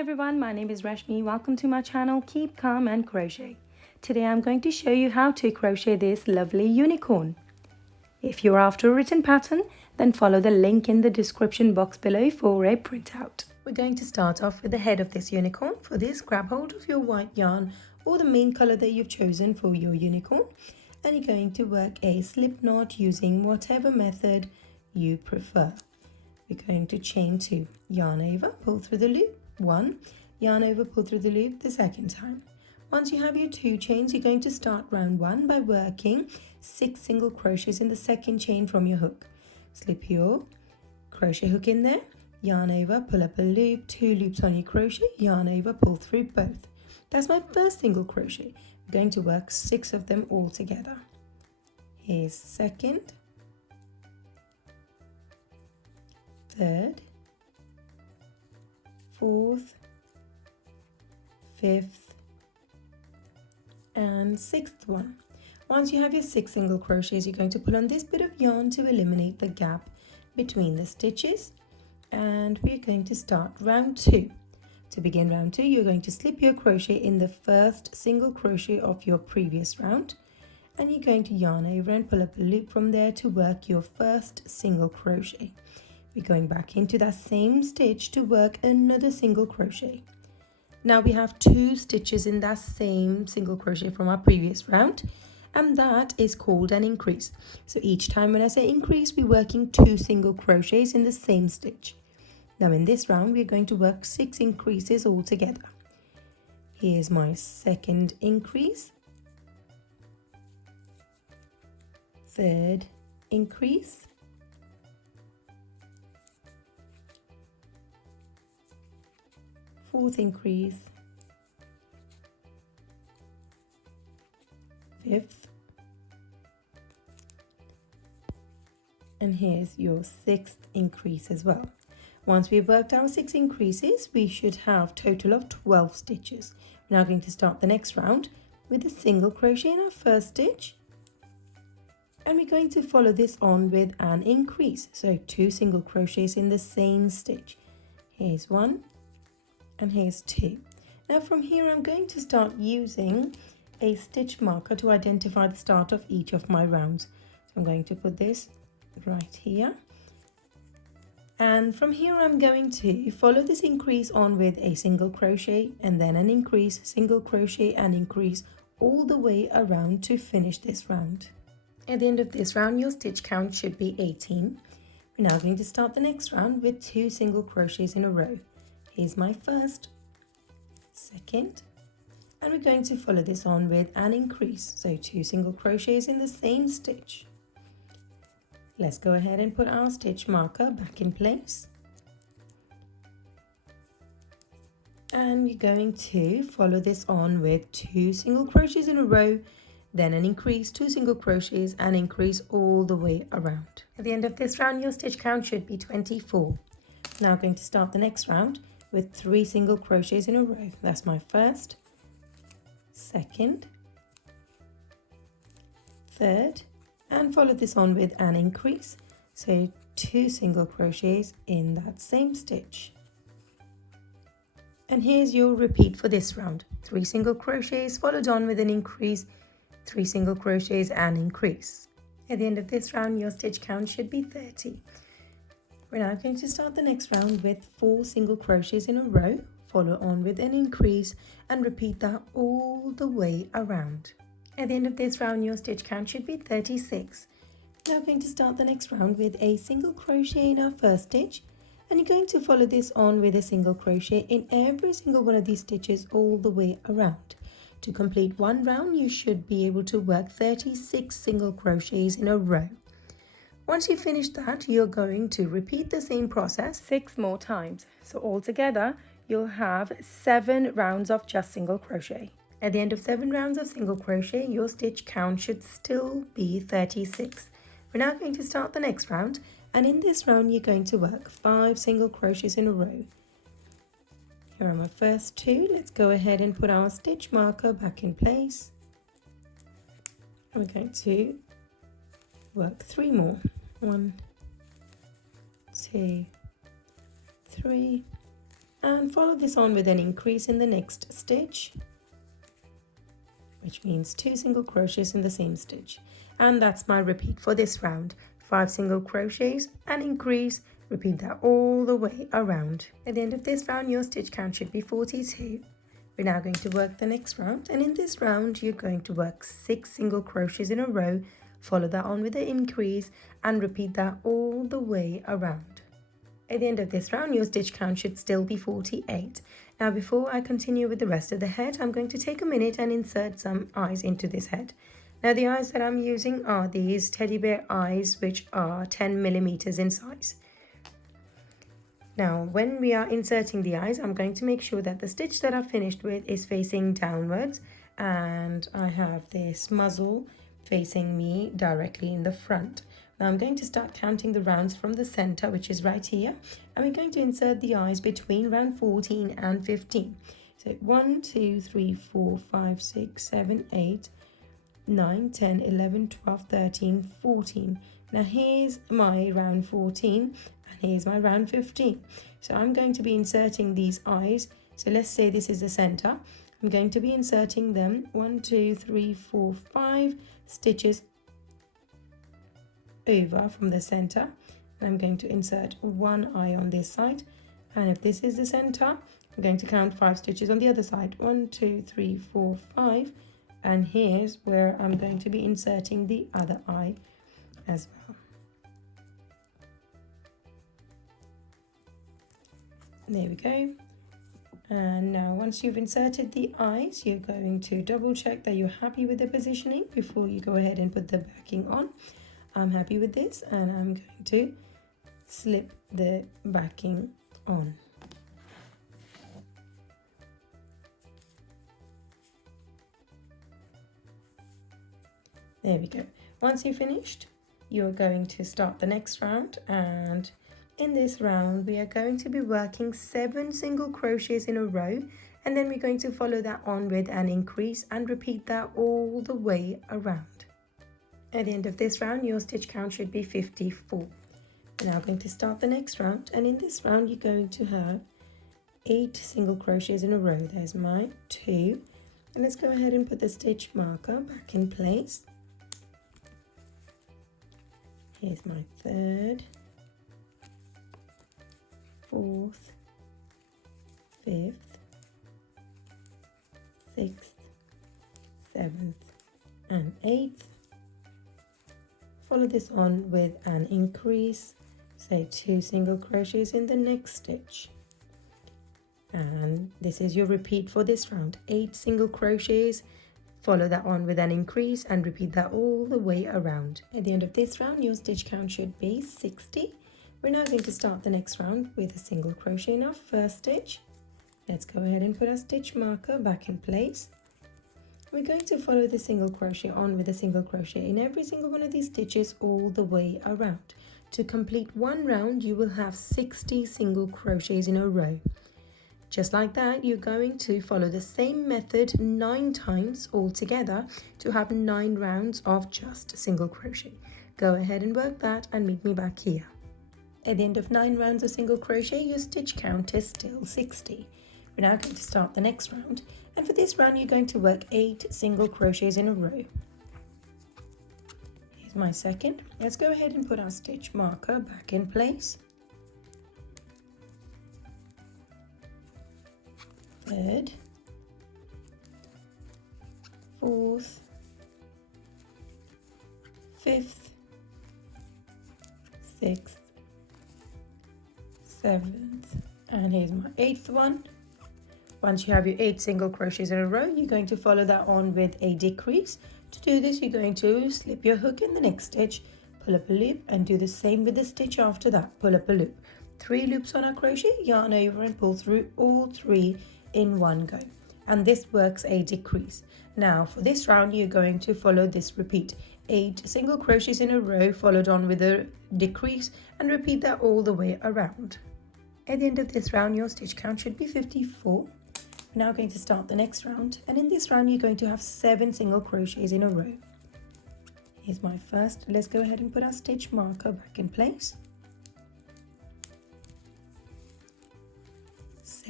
everyone, my name is Rashmi. Welcome to my channel Keep Calm and Crochet. Today I'm going to show you how to crochet this lovely unicorn. If you're after a written pattern, then follow the link in the description box below for a printout. We're going to start off with the head of this unicorn. For this, grab hold of your white yarn or the main color that you've chosen for your unicorn, and you're going to work a slip knot using whatever method you prefer. We're going to chain 2, yarn over, pull through the loop, 1, yarn over, pull through the loop the second time. Once you have your 2 chains, you're going to start round 1 by working 6 single crochets in the second chain from your hook. Slip your crochet hook in there, yarn over, pull up a loop, 2 loops on your crochet, yarn over, pull through both. That's my first single crochet. We're going to work 6 of them all together. Here's second, third, fourth, fifth, and sixth one. Once you have your 6 single crochets, you're going to pull on this bit of yarn to eliminate the gap between the stitches, and we're going to start round 2. To begin round 2, you're going to slip your crochet in the first single crochet of your previous round, and you're going to yarn over and pull up a loop from there to work your first single crochet. We're going back into that same stitch to work another single crochet. Now we have 2 stitches in that same single crochet from our previous round, and that is called an increase. So each time when I say increase, we're working 2 single crochets in the same stitch. Now in this round, we're going to work 6 increases all together. Here's my second increase, third increase, fourth increase, fifth, and here's your 6th increase as well. Once we've worked our 6 increases, we should have a total of 12 stitches. We're now going to start the next round with a single crochet in our first stitch, and we're going to follow this on with an increase, so 2 single crochets in the same stitch. Here's 1 and here's 2. Now from here I'm going to start using a stitch marker to identify the start of each of my rounds. So I'm going to put this right here, and from here I'm going to follow this increase on with a single crochet and then an increase, single crochet and increase all the way around to finish this round. At the end of this round, your stitch count should be 18. We're now going to start the next round with 2 single crochets in a row. Here's my first, second, and we're going to follow this on with an increase, so 2 single crochets in the same stitch. Let's go ahead and put our stitch marker back in place, and we're going to follow this on with 2 single crochets in a row, then an increase, 2 single crochets and increase all the way around. At the end of this round, your stitch count should be 24. Now I'm going to start the next round with 3 single crochets in a row. That's my first, second, third, and follow this on with an increase, so 2 single crochets in that same stitch. And here's your repeat for this round: 3 single crochets followed on with an increase, 3 single crochets and increase. At the end of this round, your stitch count should be 30. We're now going to start the next round with 4 single crochets in a row, follow on with an increase, and repeat that all the way around. At the end of this round, your stitch count should be 36. Now we're going to start the next round with a single crochet in our first stitch, and you're going to follow this on with a single crochet in every single one of these stitches all the way around. To complete one round, you should be able to work 36 single crochets in a row. Once you finish that, you're going to repeat the same process 6 more times. So altogether, you'll have 7 rounds of just single crochet. At the end of 7 rounds of single crochet, your stitch count should still be 36. We're now going to start the next round, and in this round, you're going to work 5 single crochets in a row. Here are my first 2. Let's go ahead and put our stitch marker back in place. We're going to work 3 more. 1, 2, 3, and follow this on with an increase in the next stitch, which means 2 single crochets in the same stitch. And that's my repeat for this round. 5 single crochets and increase, repeat that all the way around. At the end of this round, your stitch count should be 42. We're now going to work the next round, and in this round you're going to work 6 single crochets in a row, follow that on with an increase and repeat that all the way around. At the end of this round, your stitch count should still be 48. Now before I continue with the rest of the head, I'm going to take a minute and insert some eyes into this head. Now the eyes that I'm using are these teddy bear eyes, which are 10 millimeters in size. Now when we are inserting the eyes, I'm going to make sure that the stitch that I've finished with is facing downwards, and I have this muzzle facing me directly in the front. Now I'm going to start counting the rounds from the center, which is right here, and we're going to insert the eyes between round 14 and 15. So 1, 2, 3, 4, 5, 6, 7, 8, 9, 10, 11, 12, 13, 14. Now here's my round 14 and here's my round 15. So I'm going to be inserting these eyes. So let's say this is the center. I'm going to be inserting them 1, 2, 3, 4, 5 stitches over from the center. And I'm going to insert one eye on this side. And if this is the center, I'm going to count 5 stitches on the other side. 1, 2, 3, 4, 5. And here's where I'm going to be inserting the other eye as well. There we go. And now once you've inserted the eyes, you're going to double check that you're happy with the positioning before you go ahead and put the backing on. I'm happy with this, and I'm going to slip the backing on. There we go. Once you've finished, you're going to start the next round, and in this round we are going to be working 7 single crochets in a row, and then we're going to follow that on with an increase and repeat that all the way around. At the end of this round, your stitch count should be 54. We're now going to start the next round, and in this round you're going to have 8 single crochets in a row. There's my 2, and let's go ahead and put the stitch marker back in place. Here's my 3rd, 4th, 5th, 6th, 7th and 8th. Follow this on with an increase, say 2 single crochets in the next stitch. And this is your repeat for this round. 8 single crochets, follow that on with an increase and repeat that all the way around. At the end of this round, your stitch count should be 60. We're now going to start the next round with a single crochet in our first stitch. Let's go ahead and put our stitch marker back in place. We're going to follow the single crochet on with a single crochet in every single one of these stitches all the way around. To complete one round, you will have 60 single crochets in a row. Just like that, you're going to follow the same method 9 times altogether to have 9 rounds of just single crochet. Go ahead and work that and meet me back here. At the end of 9 rounds of single crochet, your stitch count is still 60. We're now going to start the next round, and for this round you're going to work 8 single crochets in a row. Here's my second. Let's go ahead and put our stitch marker back in place. 3rd, 4th, 5th, 6th, 7th, and here's my 8th one. Once you have your 8 single crochets in a row, you're going to follow that on with a decrease. To do this, you're going to slip your hook in the next stitch, pull up a loop, and do the same with the stitch after that. Pull up a loop. 3 loops on our crochet, yarn over and pull through all 3 in one go. And this works a decrease. Now for this round, you're going to follow this repeat. 8 single crochets in a row followed on with a decrease, and repeat that all the way around. At the end of this round, your stitch count should be 54. We're now going to start the next round, and in this round you're going to have 7 single crochets in a row. Here's my first. Let's go ahead and put our stitch marker back in place.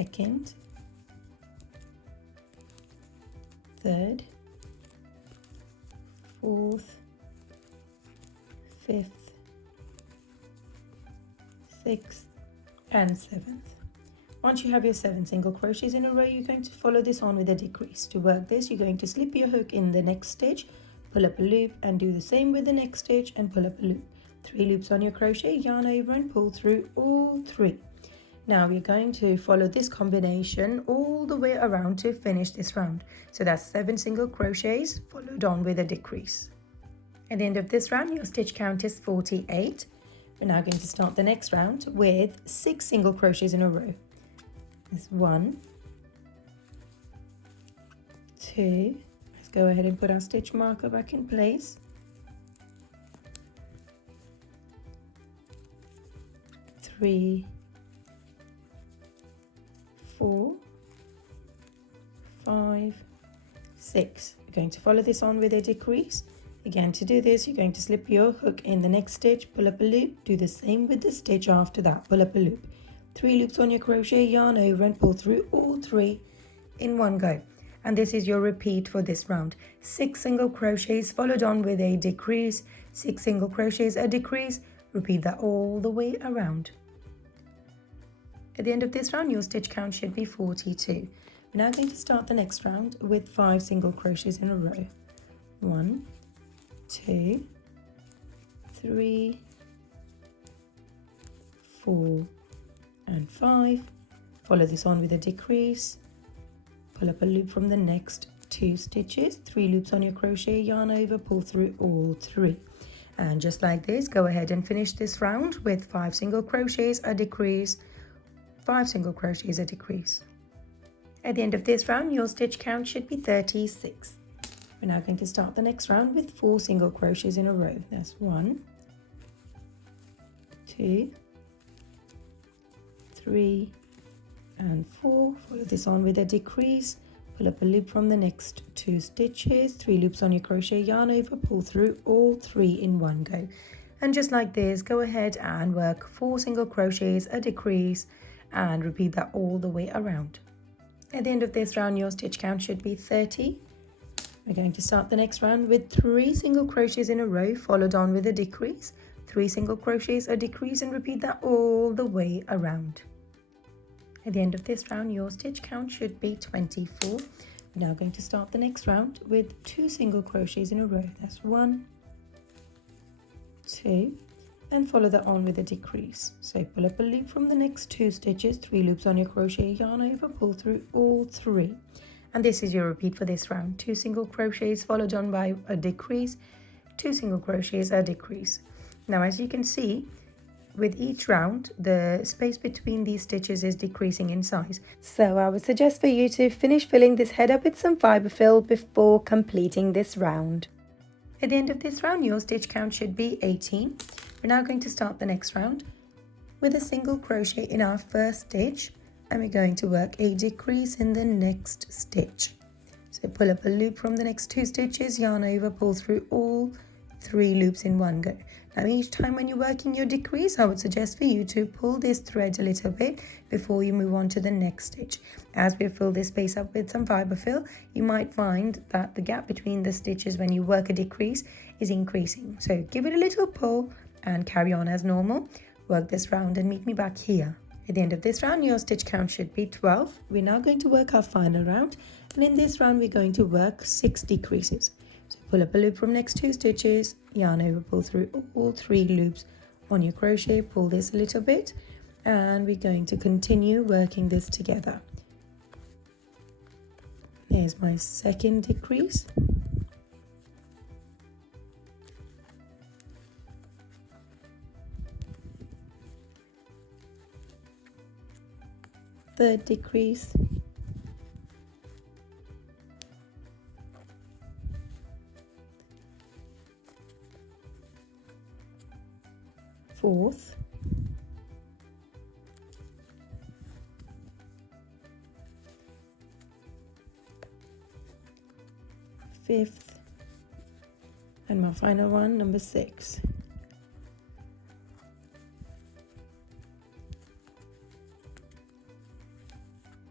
second, third, fourth, fifth, sixth, and seventh. Once you have your 7 single crochets in a row, you're going to follow this on with a decrease. To work this, you're going to slip your hook in the next stitch, pull up a loop, and do the same with the next stitch and pull up a loop. 3 loops on your crochet, yarn over and pull through all 3. Now we're going to follow this combination all the way around to finish this round. So that's 7 single crochets followed on with a decrease. At the end of this round, your stitch count is 48. We're now going to start the next round with 6 single crochets in a row. There's 1, 2, let's go ahead and put our stitch marker back in place. 3, 4, 5, 6. We're going to follow this on with a decrease. Again, to do this, you're going to slip your hook in the next stitch, pull up a loop, do the same with the stitch after that, pull up a loop. 3 loops on your crochet, yarn over and pull through all 3 in one go. And this is your repeat for this round. 6 single crochets followed on with a decrease, 6 single crochets, a decrease. Repeat that all the way around. At the end of this round, your stitch count should be 42. We're now going to start the next round with 5 single crochets in a row. 1, 2, 3, 4, and 5. Follow this on with a decrease. Pull up a loop from the next 2 stitches, 3 loops on your crochet, yarn over, pull through all 3. And just like this, go ahead and finish this round with 5 single crochets, a decrease, 5 single crochets, a decrease. At the end of this round, your stitch count should be 36. We're now going to start the next round with 4 single crochets in a row. That's 1, 2, 3, and 4. Follow this on with a decrease. Pull up a loop from the next 2 stitches, 3 loops on your crochet, yarn over, pull through all 3 in one go. And just like this, go ahead and work 4 single crochets, a decrease, and repeat that all the way around. At the end of this round, your stitch count should be 30. We're going to start the next round with 3 single crochets in a row, followed on with a decrease, 3 single crochets, a decrease, and repeat that all the way around. At the end of this round, your stitch count should be 24. We're now going to start the next round with 2 single crochets in a row. That's 1, 2, and follow that on with a decrease. So pull up a loop from the next 2 stitches, 3 loops on your crochet, yarn over, pull through all 3. And this is your repeat for this round. 2 single crochets followed on by a decrease, 2 single crochets, a decrease. Now, as you can see, with each round, the space between these stitches is decreasing in size. So I would suggest for you to finish filling this head up with some fibre fill before completing this round. At the end of this round, your stitch count should be 18. We're now going to start the next round with a single crochet in our first stitch, and we're going to work a decrease in the next stitch. So pull up a loop from the next 2 stitches, yarn over, pull through all 3 loops in one go. Now each time when you're working your decrease, I would suggest for you to pull this thread a little bit before you move on to the next stitch. As we fill this space up with some fibre fill, you might find that the gap between the stitches when you work a decrease is increasing. So give it a little pull and carry on as normal. Work this round and meet me back here. At the end of this round, your stitch count should be 12. We're now going to work our final round, and in this round we're going to work 6 decreases. So pull up a loop from next 2 stitches, yarn over, pull through all 3 loops on your crochet, pull this a little bit, and we're going to continue working this together. There's my second decrease. Third decrease. Fourth. Fifth. And my final one, number 6.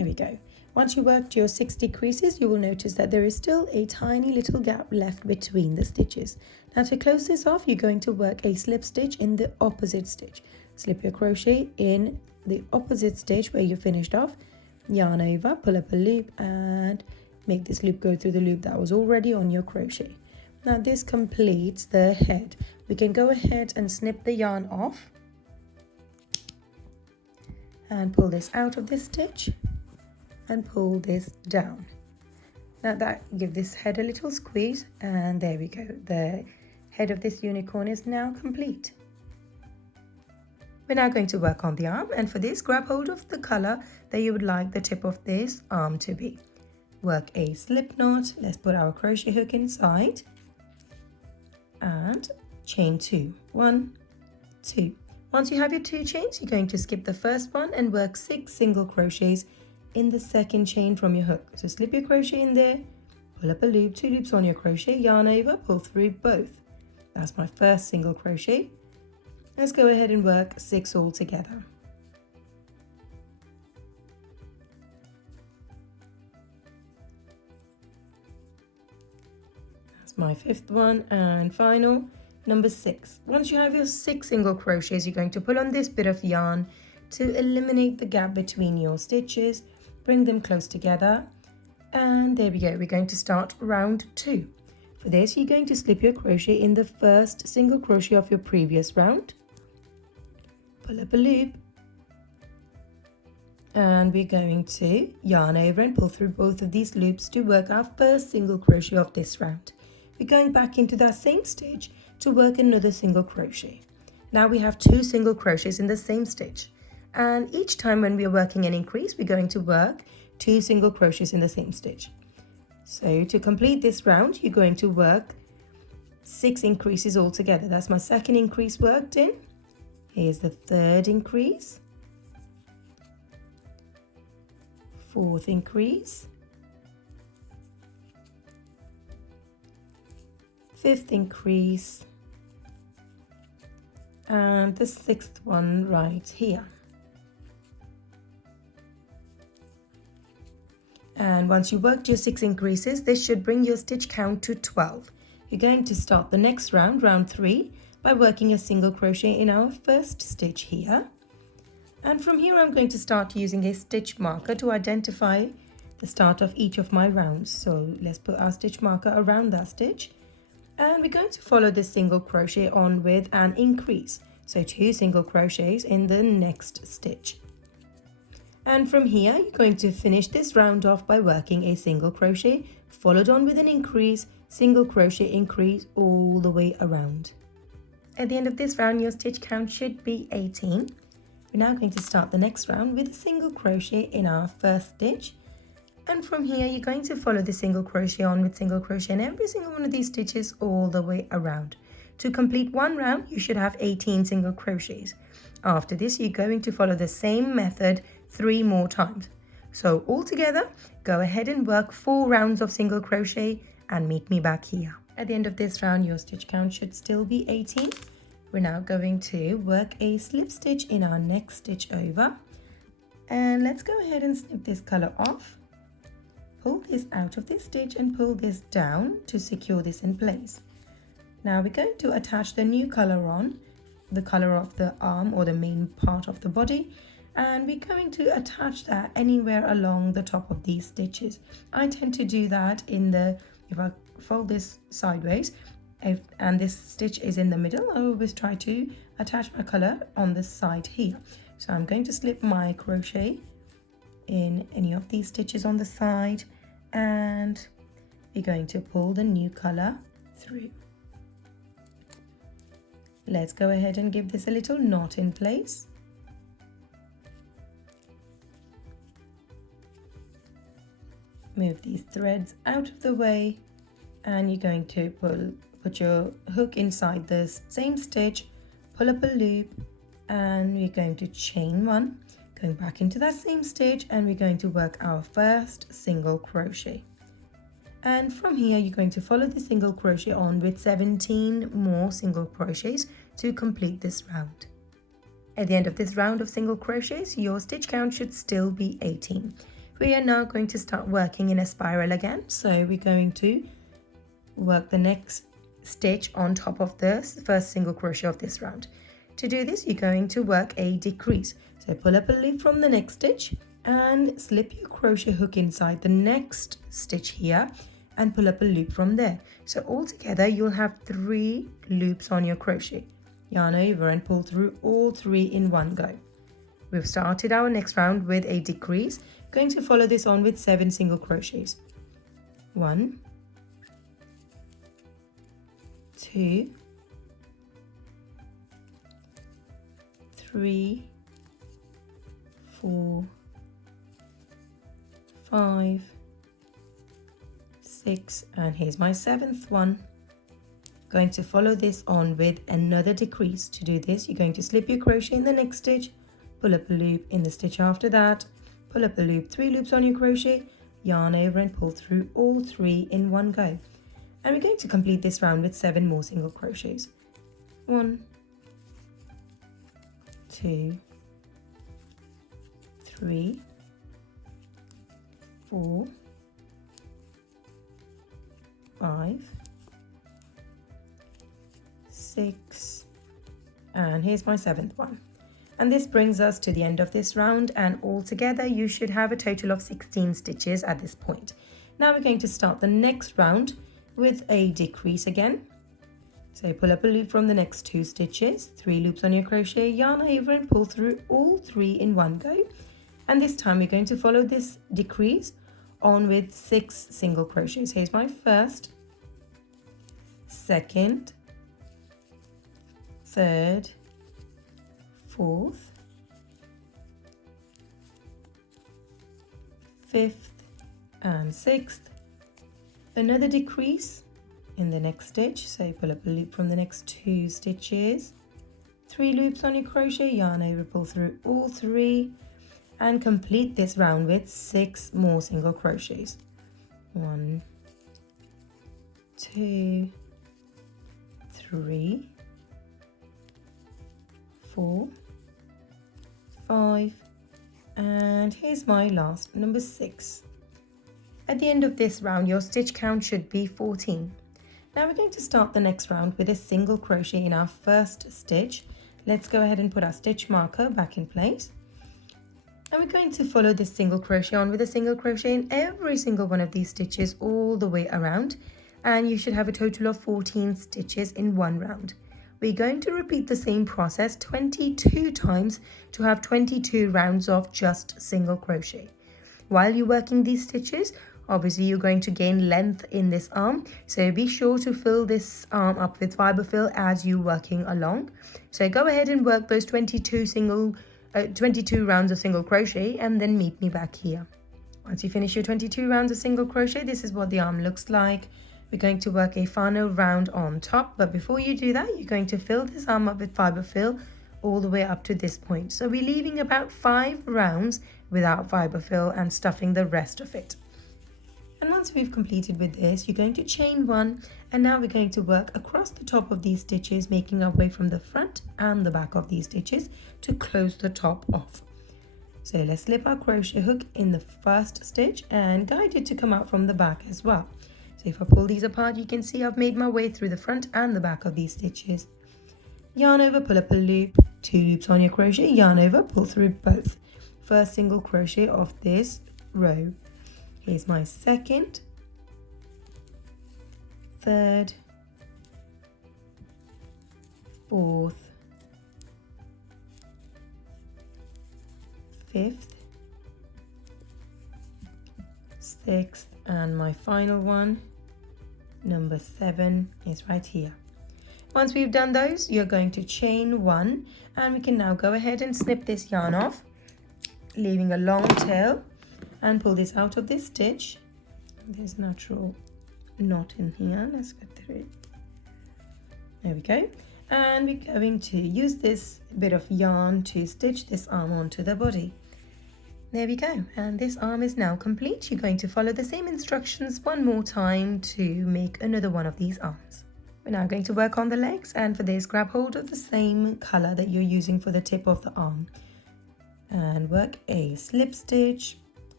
There we go. Once you worked your 6 decreases, you will notice that there is still a tiny little gap left between the stitches. Now to close this off, you're going to work a slip stitch in the opposite stitch. Slip your crochet in the opposite stitch where you finished off, yarn over, pull up a loop and make this loop go through the loop that was already on your crochet. Now this completes the head. We can go ahead and snip the yarn off and pull this out of this stitch and pull this down. Now that give this head a little squeeze, and there we go. The head of this unicorn is now complete. We're now going to work on the arm, and for this grab hold of the color that you would like the tip of this arm to be. Work a slip knot. Let's put our crochet hook inside and chain 2. 1, 2. Once you have your 2 chains, you're going to skip the first one and work 6 single crochets in the second chain from your hook. So slip your crochet in there, pull up a loop, 2 loops on your crochet, yarn over, pull through both. That's my first single crochet. Let's go ahead and work 6 all together. That's my 5th one and final, number 6. Once you have your 6 single crochets, you're going to pull on this bit of yarn to eliminate the gap between your stitches. Bring them close together, and there we go. We're going to start round 2. For this, you're going to slip your crochet in the first single crochet of your previous round, pull up a loop, and we're going to yarn over and pull through both of these loops to work our first single crochet of this round. We're going back into that same stitch to work another single crochet. Now we have 2 single crochets in the same stitch. And each time when we are working an increase, we're going to work 2 single crochets in the same stitch. So to complete this round, you're going to work 6 increases all together. That's my 2nd increase worked in. Here's the 3rd increase, 4th increase, 5th increase, and the 6th one right here. And once you worked your 6 increases, this should bring your stitch count to 12. You're going to start the next round, round 3, by working a single crochet in our first stitch here. And from here, I'm going to start using a stitch marker to identify the start of each of my rounds. So let's put our stitch marker around that stitch. And we're going to follow this single crochet on with an increase. So 2 single crochets in the next stitch. And from here, you're going to finish this round off by working a single crochet, followed on with an increase, single crochet increase all the way around. At the end of this round, your stitch count should be 18. We're now going to start the next round with a single crochet in our first stitch. And from here, you're going to follow the single crochet on with single crochet in every single one of these stitches all the way around. To complete one round, you should have 18 single crochets. After this, you're going to follow the same method 3 more times. So altogether, go ahead and work 4 rounds of single crochet and meet me back here. At the end of this round, your stitch count should still be 18. We're now going to work a slip stitch in our next stitch over. And let's go ahead and snip this color off. Pull this out of this stitch and pull this down to secure this in place. Now we're going to attach the new color on, the color of the arm or the main part of the body. And we're going to attach that anywhere along the top of these stitches. I tend to do that if I fold this sideways and this stitch is in the middle, I always try to attach my color on this side here. So I'm going to slip my crochet in any of these stitches on the side, and we're going to pull the new color through. Let's go ahead and give this a little knot in place. Move these threads out of the way, and you're going to put your hook inside the same stitch, pull up a loop, and we're going to chain 1, going back into that same stitch, and we're going to work our first single crochet. And from here, you're going to follow the single crochet on with 17 more single crochets to complete this round. At the end of this round of single crochets, your stitch count should still be 18. We are now going to start working in a spiral again. So we're going to work the next stitch on top of the first single crochet of this round. To do this, you're going to work a decrease. So pull up a loop from the next stitch and slip your crochet hook inside the next stitch here and pull up a loop from there. So altogether you'll have 3 loops on your crochet. Yarn over and pull through all 3 in one go. We've started our next round with a decrease. Going to follow this on with 7 single crochets. 1, 2, 3, 4, 5, 6, and here's my 7th one. Going to follow this on with another decrease. To do this, you're going to slip your crochet in the next stitch, pull up a loop in the stitch after that, pull up a loop, 3 loops on your crochet, yarn over and pull through all 3 in one go. And we're going to complete this round with 7 more single crochets. 1, 2, 3, 4, 5, 6, and here's my 7th one. And this brings us to the end of this round, and altogether you should have a total of 16 stitches at this point. Now we're going to start the next round with a decrease again. So pull up a loop from the next 2 stitches, 3 loops on your crochet, yarn over and pull through all 3 in one go. And this time we're going to follow this decrease on with 6 single crochets. Here's my first, second, third, fourth, fifth, and sixth. Another decrease in the next stitch, so pull up a loop from the next 2 stitches, 3 loops on your crochet, yarn over, pull through all 3, and complete this round with 6 more single crochets. 1, 2, 3, 4, 5, and here's my last, number 6. At the end of this round, your stitch count should be 14. Now we're going to start the next round with a single crochet in our first stitch. Let's go ahead and put our stitch marker back in place. And we're going to follow this single crochet on with a single crochet in every single one of these stitches all the way around. And you should have a total of 14 stitches in one round. We're going to repeat the same process 22 times to have 22 rounds of just single crochet. While you're working these stitches, obviously you're going to gain length in this arm, so be sure to fill this arm up with fiber fill as you're working along. So go ahead and work those 22 rounds of single crochet and then meet me back here. Once you finish your 22 rounds of single crochet, this is what the arm looks like. We're going to work a final round on top, but before you do that, you're going to fill this arm up with fiber fill all the way up to this point. So we're leaving about 5 rounds without fiber fill and stuffing the rest of it. And once we've completed with this, you're going to chain 1, and now we're going to work across the top of these stitches, making our way from the front and the back of these stitches to close the top off. So let's slip our crochet hook in the first stitch and guide it to come out from the back as well. So if I pull these apart, you can see I've made my way through the front and the back of these stitches. Yarn over, pull up a loop, 2 loops on your crochet, yarn over, pull through both. First single crochet of this row. Here's my second, third, fourth, fifth, sixth, and my final one, number 7, is right here. Once we've done those, you're going to chain 1, and we can now go ahead and snip this yarn off, leaving a long tail, and pull this out of this stitch. There's a natural knot in here. Let's get through it. There we go. And we're going to use this bit of yarn to stitch this arm onto the body. There we go, and this arm is now complete. You're going to follow the same instructions one more time to make another one of these arms. We're now going to work on the legs, and for this, grab hold of the same color that you're using for the tip of the arm and work a slip stitch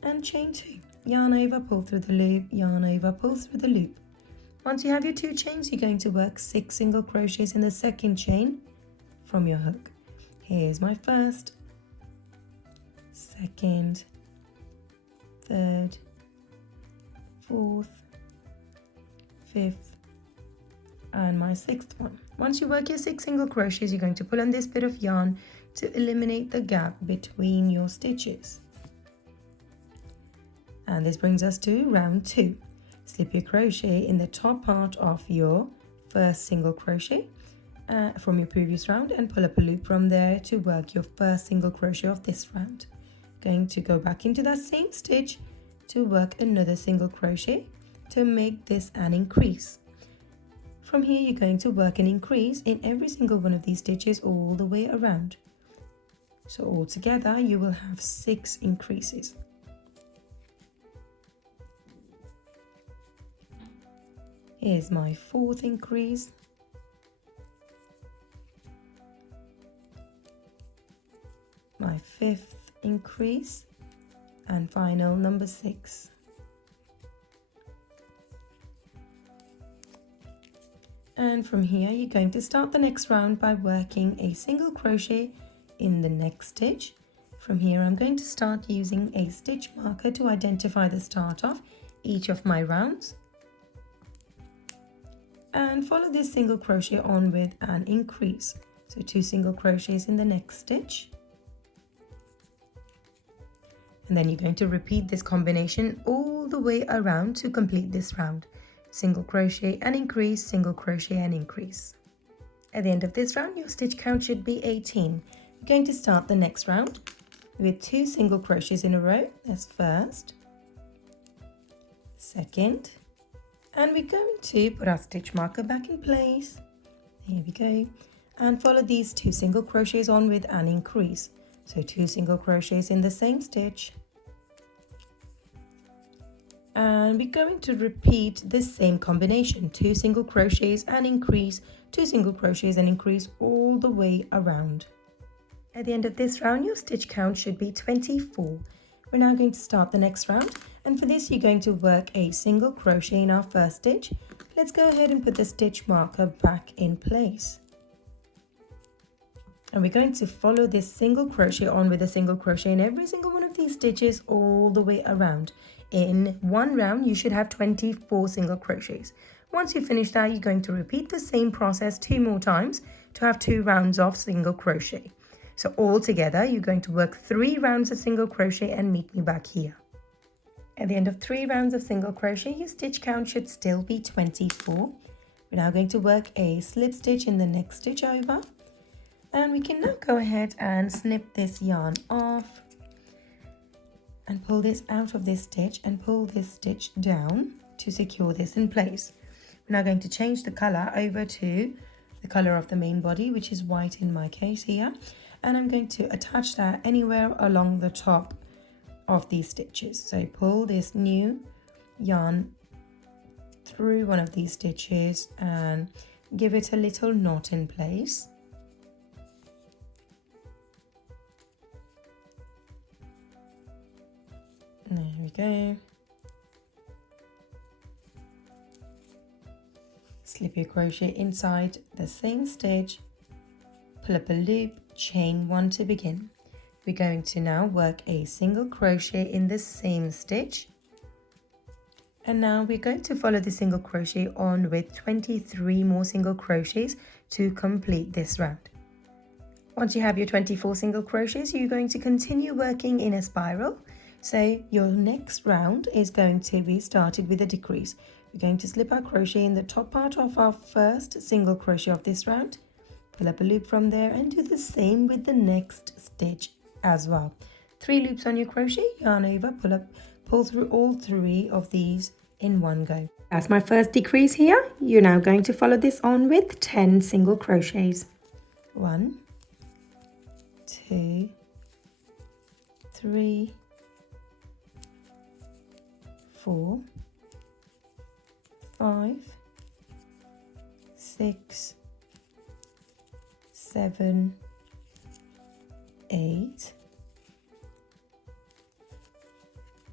and chain 2. Yarn over, pull through the loop, yarn over, pull through the loop. Once you have your 2 chains, you're going to work 6 single crochets in the second chain from your hook. Here's my first, second, third, fourth, fifth, and my 6th one. Once you work your 6 single crochets, you're going to pull on this bit of yarn to eliminate the gap between your stitches. And this brings us to round 2. Slip your crochet in the top part of your first single crochet from your previous round and pull up a loop from there to work your first single crochet of this round. Going to go back into that same stitch to work another single crochet to make this an increase. From here you're going to work an increase in every single one of these stitches all the way around. So altogether you will have 6 increases. Here's my 4th increase. My 5th increase, and final number 6. And from here you're going to start the next round by working a single crochet in the next stitch. From here I'm going to start using a stitch marker to identify the start of each of my rounds, and follow this single crochet on with an increase. So 2 single crochets in the next stitch. And then you're going to repeat this combination all the way around to complete this round. Single crochet and increase, single crochet and increase. At the end of this round, your stitch count should be 18. You're going to start the next round with 2 single crochets in a row. That's first, second, and we're going to put our stitch marker back in place. Here we go. And follow these 2 single crochets on with an increase. So 2 single crochets in the same stitch. And we're going to repeat this same combination. 2 single crochets and increase, 2 single crochets and increase all the way around. At the end of this round, your stitch count should be 24. We're now going to start the next round, and for this you're going to work a single crochet in our first stitch. Let's go ahead and put the stitch marker back in place. And we're going to follow this single crochet on with a single crochet in every single one of these stitches all the way around. In one round you should have 24 single crochets. Once you finish that, you're going to repeat the same process 2 more times to have 2 rounds of single crochet. So all together you're going to work 3 rounds of single crochet and meet me back here. At the end of 3 rounds of single crochet, your stitch count should still be 24. We're now going to work a slip stitch in the next stitch over, and we can now go ahead and snip this yarn off and pull this out of this stitch and pull this stitch down to secure this in place. We're now going to change the color over to the color of the main body, which is white in my case here, and I'm going to attach that anywhere along the top of these stitches. So pull this new yarn through one of these stitches and give it a little knot in place. There we go. Slip your crochet inside the same stitch, pull up a loop, chain 1 to begin. We're going to now work a single crochet in the same stitch, and now we're going to follow the single crochet on with 23 more single crochets to complete this round. Once you have your 24 single crochets, you're going to continue working in a spiral. So your next round is going to be started with a decrease. We're going to slip our crochet in the top part of our first single crochet of this round, pull up a loop from there, and do the same with the next stitch as well. 3 loops on your crochet, yarn over, pull through all 3 of these in one go. That's my first decrease here. You're now going to follow this on with 10 single crochets. 1, 2, 3, 4, 5, 6, 7, 8,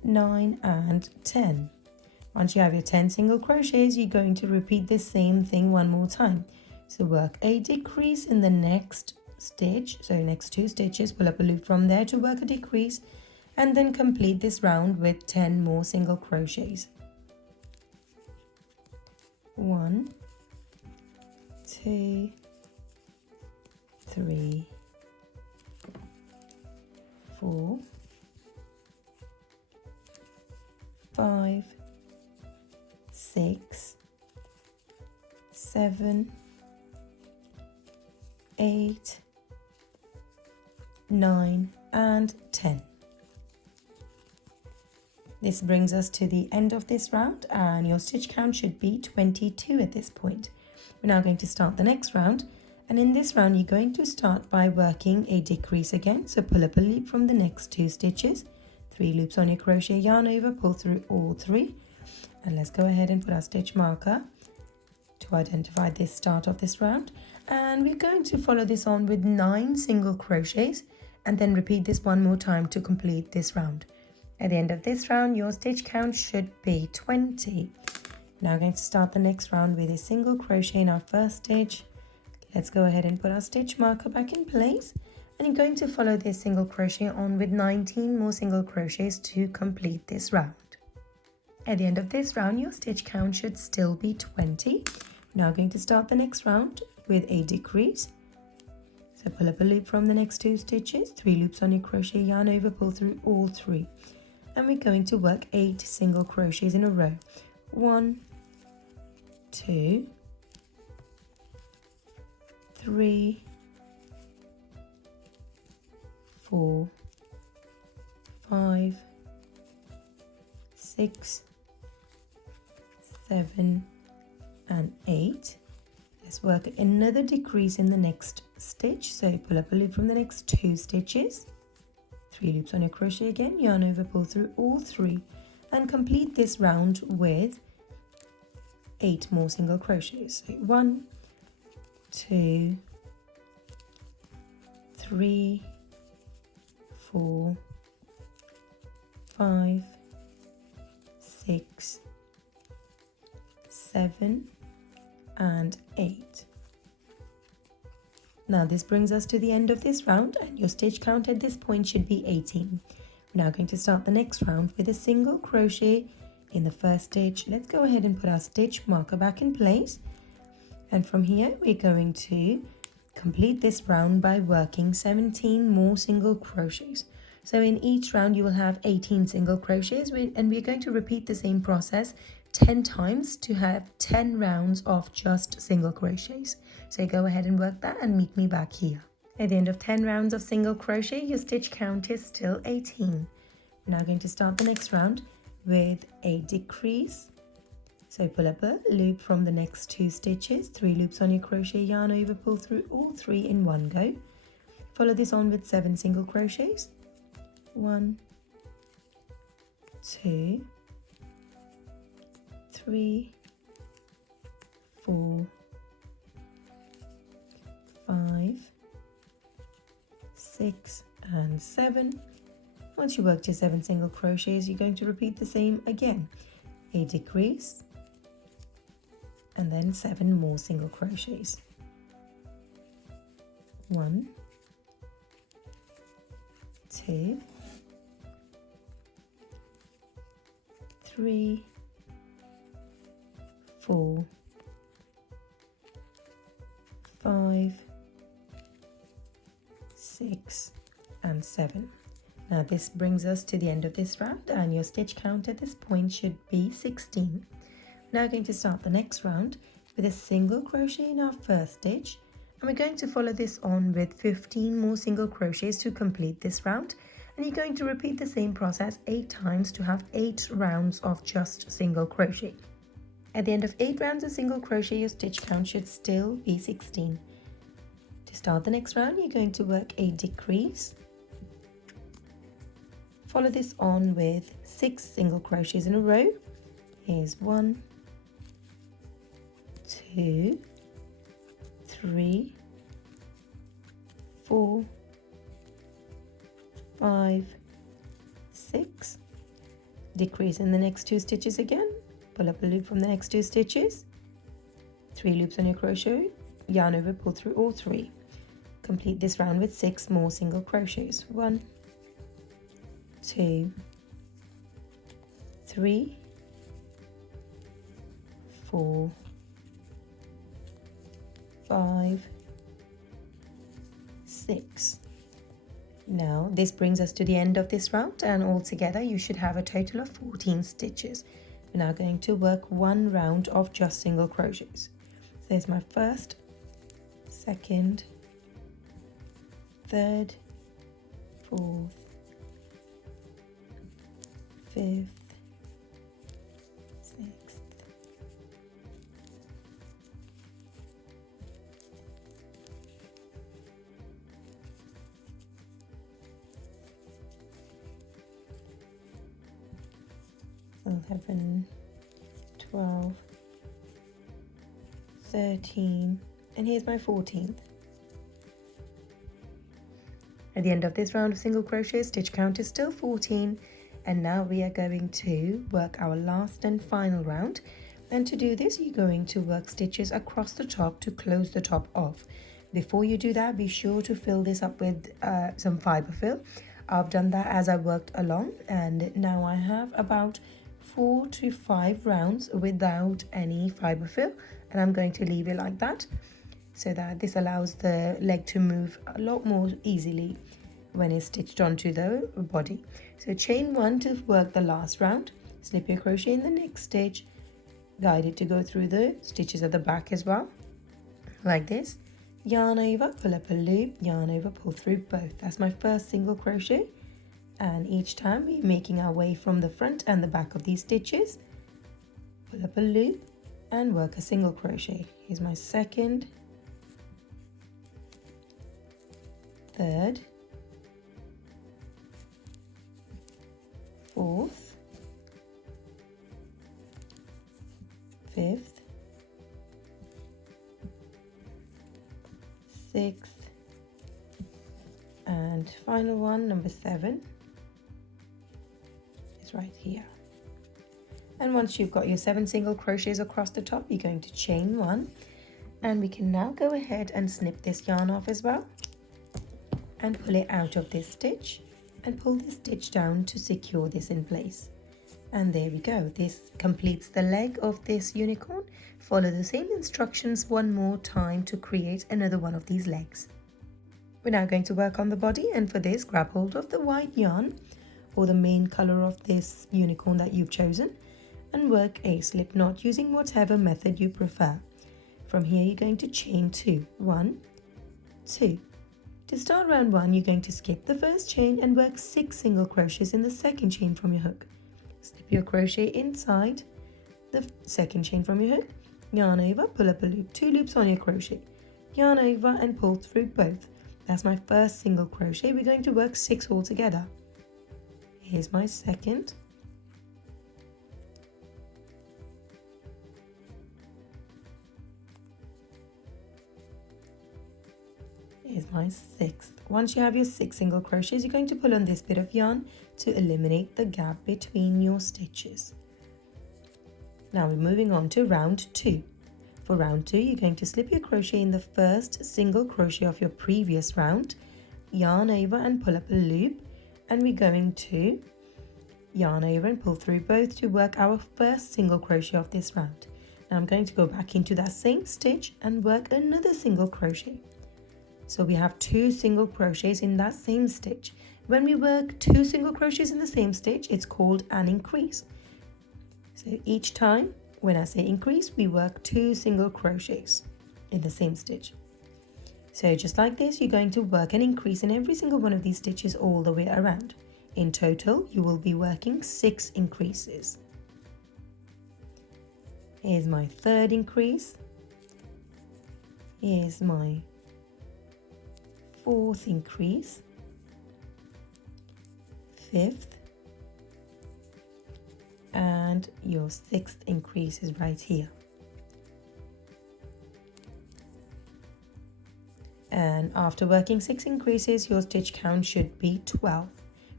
9 and 10. Once you have your 10 single crochets, you're going to repeat the same thing one more time. So work a decrease in the next stitch, so next 2 stitches, pull up a loop from there to work a decrease, and then complete this round with 10 more single crochets. 1, 2, 3, 4, 5, 6, 7, 8, 9 and 10. This brings us to the end of this round, and your stitch count should be 22 at this point. We're now going to start the next round, and in this round you're going to start by working a decrease again. So pull up a loop from the next 2 stitches, 3 loops on your crochet yarn over, pull through all 3, and let's go ahead and put our stitch marker to identify this start of this round. And we're going to follow this on with 9 single crochets and then repeat this one more time to complete this round. At the end of this round, your stitch count should be 20. Now I'm going to start the next round with a single crochet in our first stitch. Let's go ahead and put our stitch marker back in place, and you're going to follow this single crochet on with 19 more single crochets to complete this round. At the end of this round, your stitch count should still be 20. Now going to start the next round with a decrease. So pull up a loop from the next 2 stitches, 3 loops on your crochet yarn over, pull through all 3. And we're going to work 8 single crochets in a row. 1, 2, 3, 4, 5, 6, 7 and 8. Let's work another decrease in the next stitch. So pull up a loop from the next 2 stitches, 3 loops on your crochet again, yarn over, pull through all 3, and complete this round with 8 more single crochets. So 1, 2, 3, 4, 5, 6, 7 and 8. Now this brings us to the end of this round, and your stitch count at this point should be 18. We're now going to start the next round with a single crochet in the first stitch. Let's go ahead and put our stitch marker back in place, and from here we're going to complete this round by working 17 more single crochets. So in each round you will have 18 single crochets, and we're going to repeat the same process 10 times to have 10 rounds of just single crochets. So go ahead and work that and meet me back here. At the end of 10 rounds of single crochet, your stitch count is still 18. We're now going to start the next round with a decrease. So pull up a loop from the next 2 stitches, 3 loops on your crochet yarn over, pull through all 3 in one go. Follow this on with 7 single crochets. 1, 2, 3, 4, 5, 6 and 7. Once you worked your 7 single crochets, you're going to repeat the same again. A decrease and then 7 more single crochets. 1, 2, 3, 4, 5, 6 and 7. Now this brings us to the end of this round, and your stitch count at this point should be 16. Now we're going to start the next round with a single crochet in our first stitch, and we're going to follow this on with 15 more single crochets to complete this round, and you're going to repeat the same process 8 times to have 8 rounds of just single crochet. At the end of 8 rounds of single crochet, your stitch count should still be 16. To start the next round, you're going to work a decrease. Follow this on with 6 single crochets in a row. Here's 1, 2, 3, 4, 5, 6 decrease in the next 2 stitches again, pull up a loop from the next 2 stitches, 3 loops on your crochet, yarn over, pull through all 3. Complete this round with 6 more single crochets. 1, 2, 3, 4, 5, 6. Now this brings us to the end of this round, and altogether you should have a total of 14 stitches. We're now going to work 1 round of just single crochets. So there's my first, second, third, fourth, fifth, sixth, eleven, 12, 13, and here's my 14th. At the end of this round of single crochet, stitch count is still 14, and now we are going to work our last and final round. And to do this, you're going to work stitches across the top to close the top off. Before you do that, be sure to fill this up with some fiber fill. I've done that as I worked along, and now I have about 4 to 5 rounds without any fiber fill, and I'm going to leave it like that so that this allows the leg to move a lot more easily when it's stitched onto the body. So chain 1 to work the last round, slip your crochet in the next stitch, guide it to go through the stitches at the back as well, like this, yarn over, pull up a loop, yarn over, pull through both. That's my first single crochet, and each time we're making our way from the front and the back of these stitches, pull up a loop and work a single crochet. Here's my second, third, fourth, fifth, sixth, and final one, number 7, is right here. And once you've got your 7 single crochets across the top, you're going to chain 1, and we can now go ahead and snip this yarn off as well and pull it out of this stitch and pull the stitch down to secure this in place. And there we go. This completes the leg of this unicorn. Follow the same instructions one more time to create another one of these legs. We're now going to work on the body, and for this, grab hold of the white yarn or the main color of this unicorn that you've chosen and work a slip knot using whatever method you prefer. From here, you're going to chain 2, 1, 2. To start round 1, you're going to skip the first chain and work 6 single crochets in the second chain from your hook. Slip your crochet inside the second chain from your hook, yarn over, pull up a loop, 2 loops on your crochet, yarn over and pull through both. That's my first single crochet. We're going to work 6 all together. Here's my second, here's my 6th. Once you have your 6 single crochets, you're going to pull on this bit of yarn to eliminate the gap between your stitches. Now we're moving on to round 2. For round 2, you're going to slip your crochet in the first single crochet of your previous round, yarn over and pull up a loop, and we're going to yarn over and pull through both to work our first single crochet of this round. Now I'm going to go back into that same stitch and work another single crochet. So we have 2 single crochets in that same stitch. When we work 2 single crochets in the same stitch, it's called an increase. So each time when I say increase, we work 2 single crochets in the same stitch. So just like this, you're going to work an increase in every single one of these stitches all the way around. In total, you will be working 6 increases. Here's my 3rd increase. Here's my 4th increase, 5th, and your 6th increase is right here. And after working 6 increases, your stitch count should be 12.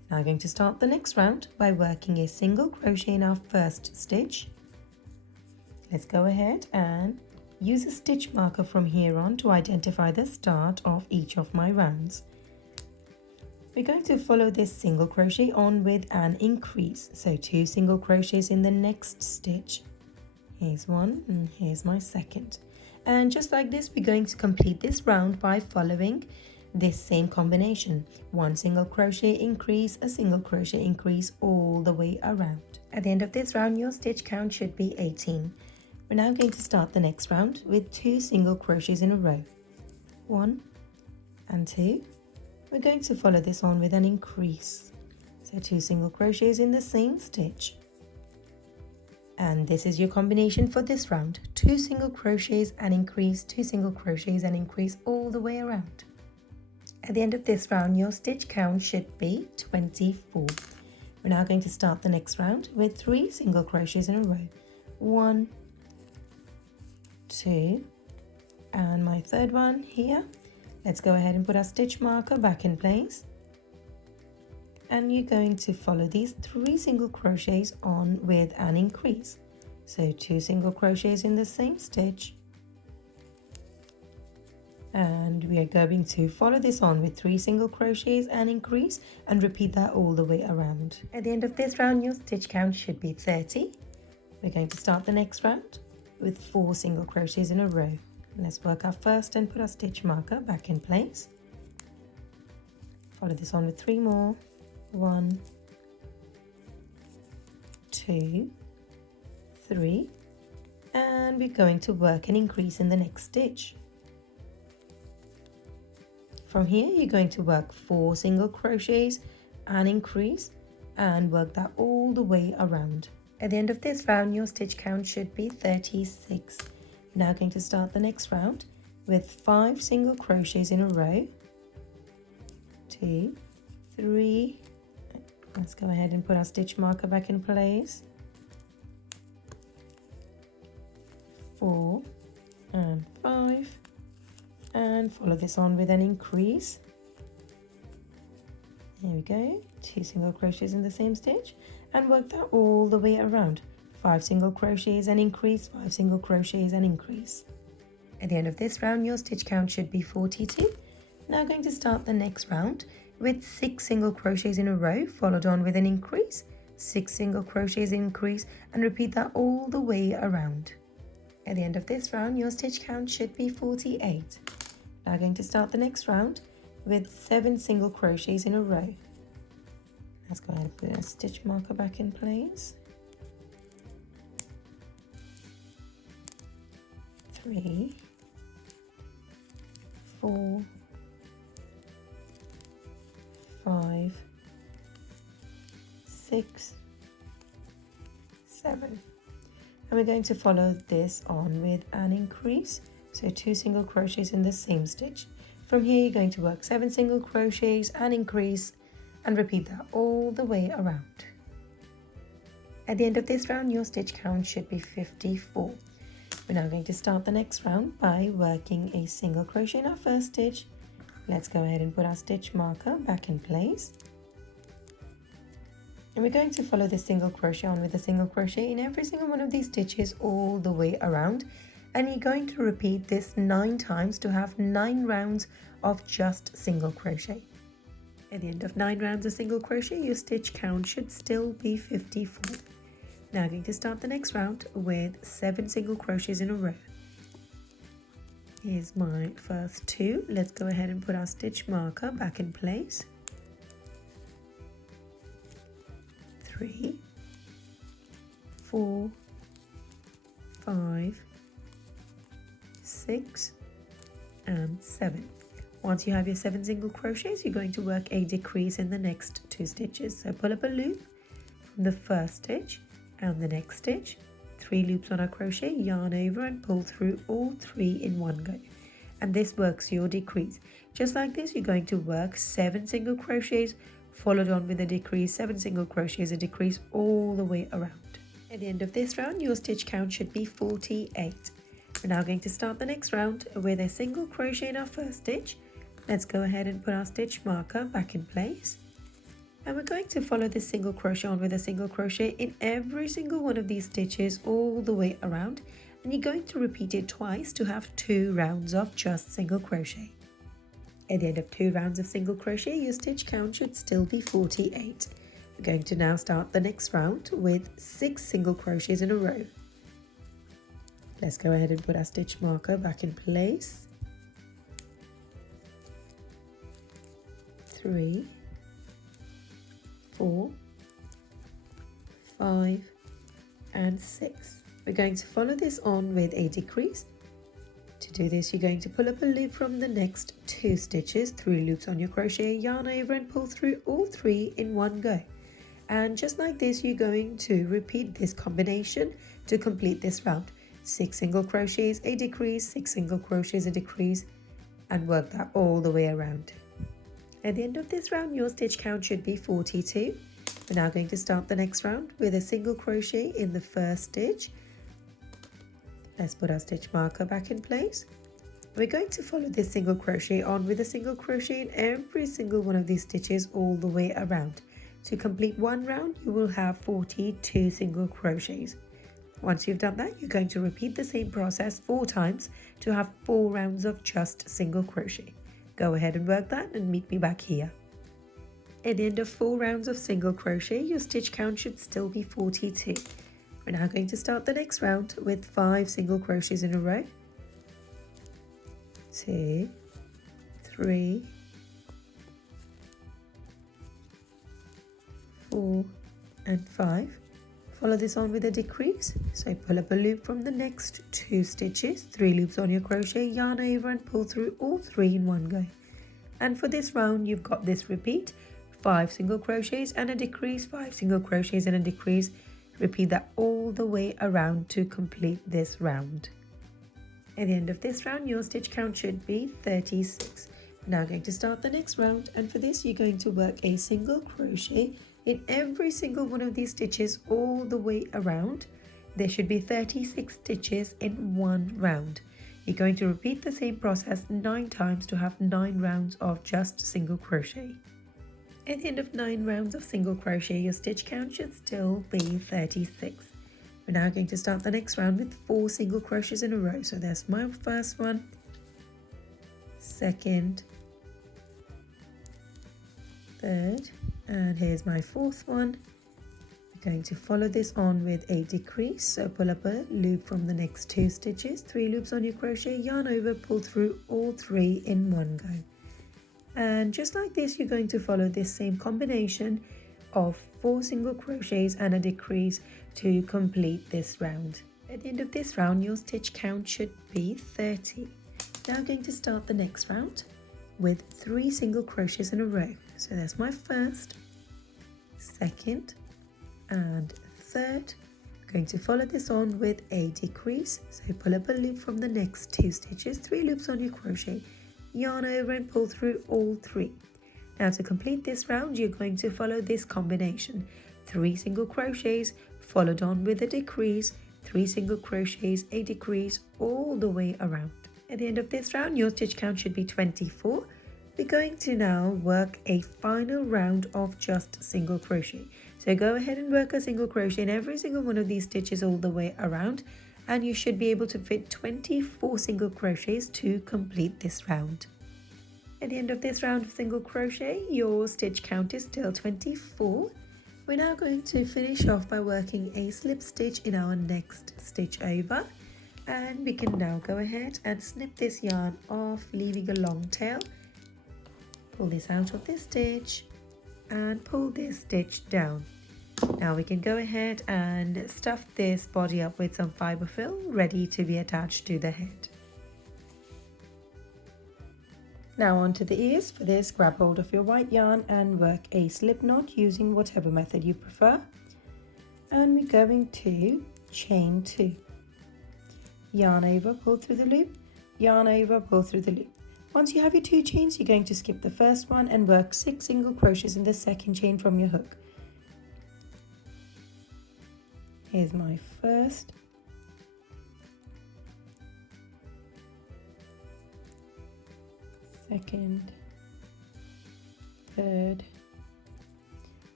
Now I'm going to start the next round by working a single crochet in our first stitch. Let's go ahead and use a stitch marker from here on to identify the start of each of my rounds. We're going to follow this single crochet on with an increase, so 2 single crochets in the next stitch. Here's one and here's my second. And just like this, we're going to complete this round by following this same combination. 1 single crochet increase, a single crochet increase all the way around. At the end of this round, your stitch count should be 18. We're now going to start the next round with 2 single crochets in a row. 1 and 2. We're going to follow this on with an increase. So 2 single crochets in the same stitch. And this is your combination for this round. 2 single crochets and increase, 2 single crochets and increase all the way around. At the end of this round, your stitch count should be 24. We're now going to start the next round with 3 single crochets in a row. 1, 2, and my third one here. Let's go ahead and put our stitch marker back in place. And you're going to follow these 3 single crochets on with an increase. So 2 single crochets in the same stitch. And we are going to follow this on with 3 single crochets and increase and repeat that all the way around. At the end of this round, your stitch count should be 30. We're going to start the next round with 4 single crochets in a row. Let's work our first and put our stitch marker back in place. Follow this on with 3 more. 1, 2, 3, and we're going to work an increase in the next stitch. From here, you're going to work 4 single crochets and increase and work that all the way around. At the end of this round, your stitch count should be 36. We're now going to start the next round with 5 single crochets in a row. 2, 3. Let's go ahead and put our stitch marker back in place. 4 and 5. And follow this on with an increase. There we go, 2 single crochets in the same stitch and work that all the way around. 5 single crochets and increase, 5 single crochets and increase. At the end of this round, your stitch count should be 42. Now going to start the next round with 6 single crochets in a row, followed on with an increase, 6 single crochets increase, and repeat that all the way around. At the end of this round, your stitch count should be 48. Now going to start the next round with 7 single crochets in a row. Let's go ahead and put a stitch marker back in place. 3, 4, 5, 6, 7. And we're going to follow this on with an increase. So 2 single crochets in the same stitch. From here, you're going to work 7 single crochets and increase and repeat that all the way around. At the end of this round, your stitch count should be 54. We're now going to start the next round by working a single crochet in our first stitch. Let's go ahead and put our stitch marker back in place. And we're going to follow this single crochet on with a single crochet in every single one of these stitches all the way around. And you're going to repeat this 9 times to have 9 rounds of just single crochet. At the end of 9 rounds of single crochet, your stitch count should still be 54. Now I'm going to start the next round with 7 single crochets in a row. Here's my first 2. Let's go ahead and put our stitch marker back in place. 3, 4, 5, 6 and 7. Once you have your 7 single crochets, you're going to work a decrease in the next 2 stitches. So pull up a loop from the first stitch and the next stitch, 3 loops on our crochet, yarn over and pull through all 3 in one go. And this works your decrease. Just like this, you're going to work 7 single crochets followed on with a decrease, 7 single crochets, a decrease all the way around. At the end of this round, your stitch count should be 48. We're now going to start the next round with a single crochet in our first stitch. Let's go ahead and put our stitch marker back in place. And we're going to follow this single crochet on with a single crochet in every single one of these stitches all the way around, and you're going to repeat it twice to have 2 rounds of just single crochet. At the end of 2 rounds of single crochet, your stitch count should still be 48. We're going to now start the next round with 6 single crochets in a row. Let's go ahead and put our stitch marker back in place. 3, 4, 5 and 6. We're going to follow this on with a decrease. To do this, you're going to pull up a loop from the next 2 stitches, 3 loops on your crochet, yarn over and pull through all 3 in one go. And just like this, you're going to repeat this combination to complete this round. 6 single crochets, a decrease, 6 single crochets, a decrease, and work that all the way around. At the end of this round, your stitch count should be 42. We're now going to start the next round with a single crochet in the first stitch. Let's put our stitch marker back in place. We're going to follow this single crochet on with a single crochet in every single one of these stitches all the way around. To complete one round, you will have 42 single crochets. Once you've done that, you're going to repeat the same process 4 times to have 4 rounds of just single crochet. Go ahead and work that and meet me back here. At the end of 4 rounds of single crochet, your stitch count should still be 42. We're now going to start the next round with 5 single crochets in a row. 2, 3, 4 and 5. Follow this on with a decrease, so pull up a loop from the next 2 stitches, 3 loops on your crochet, yarn over and pull through all 3 in one go. And for this round, you've got this repeat, 5 single crochets and a decrease, 5 single crochets and a decrease. Repeat that all the way around to complete this round. At the end of this round, your stitch count should be 36. We're now going to start the next round, and for this, you're going to work a single crochet in every single one of these stitches all the way around. There should be 36 stitches in one round. You're going to repeat the same process 9 times to have 9 rounds of just single crochet. At the end of 9 rounds of single crochet, your stitch count should still be 36. We're now going to start the next round with 4 single crochets in a row. So there's my first one, second, third, and here's my 4th one. We're going to follow this on with a decrease, so pull up a loop from the next 2 stitches, 3 loops on your crochet, yarn over, pull through all 3 in one go. And just like this, you're going to follow this same combination of 4 single crochets and a decrease to complete this round. At the end of this round, your stitch count should be 30. Now I'm going to start the next round with 3 single crochets in a row. So that's my first, second and third. I'm going to follow this on with a decrease, so pull up a loop from the next 2 stitches, 3 loops on your crochet, yarn over and pull through all 3. Now to complete this round, you're going to follow this combination, 3 single crochets followed on with a decrease, 3 single crochets, a decrease all the way around. At the end of this round, your stitch count should be 24. We're going to now work a final round of just single crochet. So go ahead and work a single crochet in every single one of these stitches all the way around, and you should be able to fit 24 single crochets to complete this round. At the end of this round of single crochet, your stitch count is still 24. We're now going to finish off by working a slip stitch in our next stitch over, and we can now go ahead and snip this yarn off, leaving a long tail. Pull this out of this stitch and pull this stitch down. Now we can go ahead and stuff this body up with some fibre fill ready to be attached to the head. Now onto the ears. For this, grab hold of your white yarn and work a slip knot using whatever method you prefer. And we're going to chain 2. Yarn over, pull through the loop, yarn over, pull through the loop. Once you have your 2 chains, you're going to skip the first one and work 6 single crochets in the second chain from your hook. Here's my first, second, third,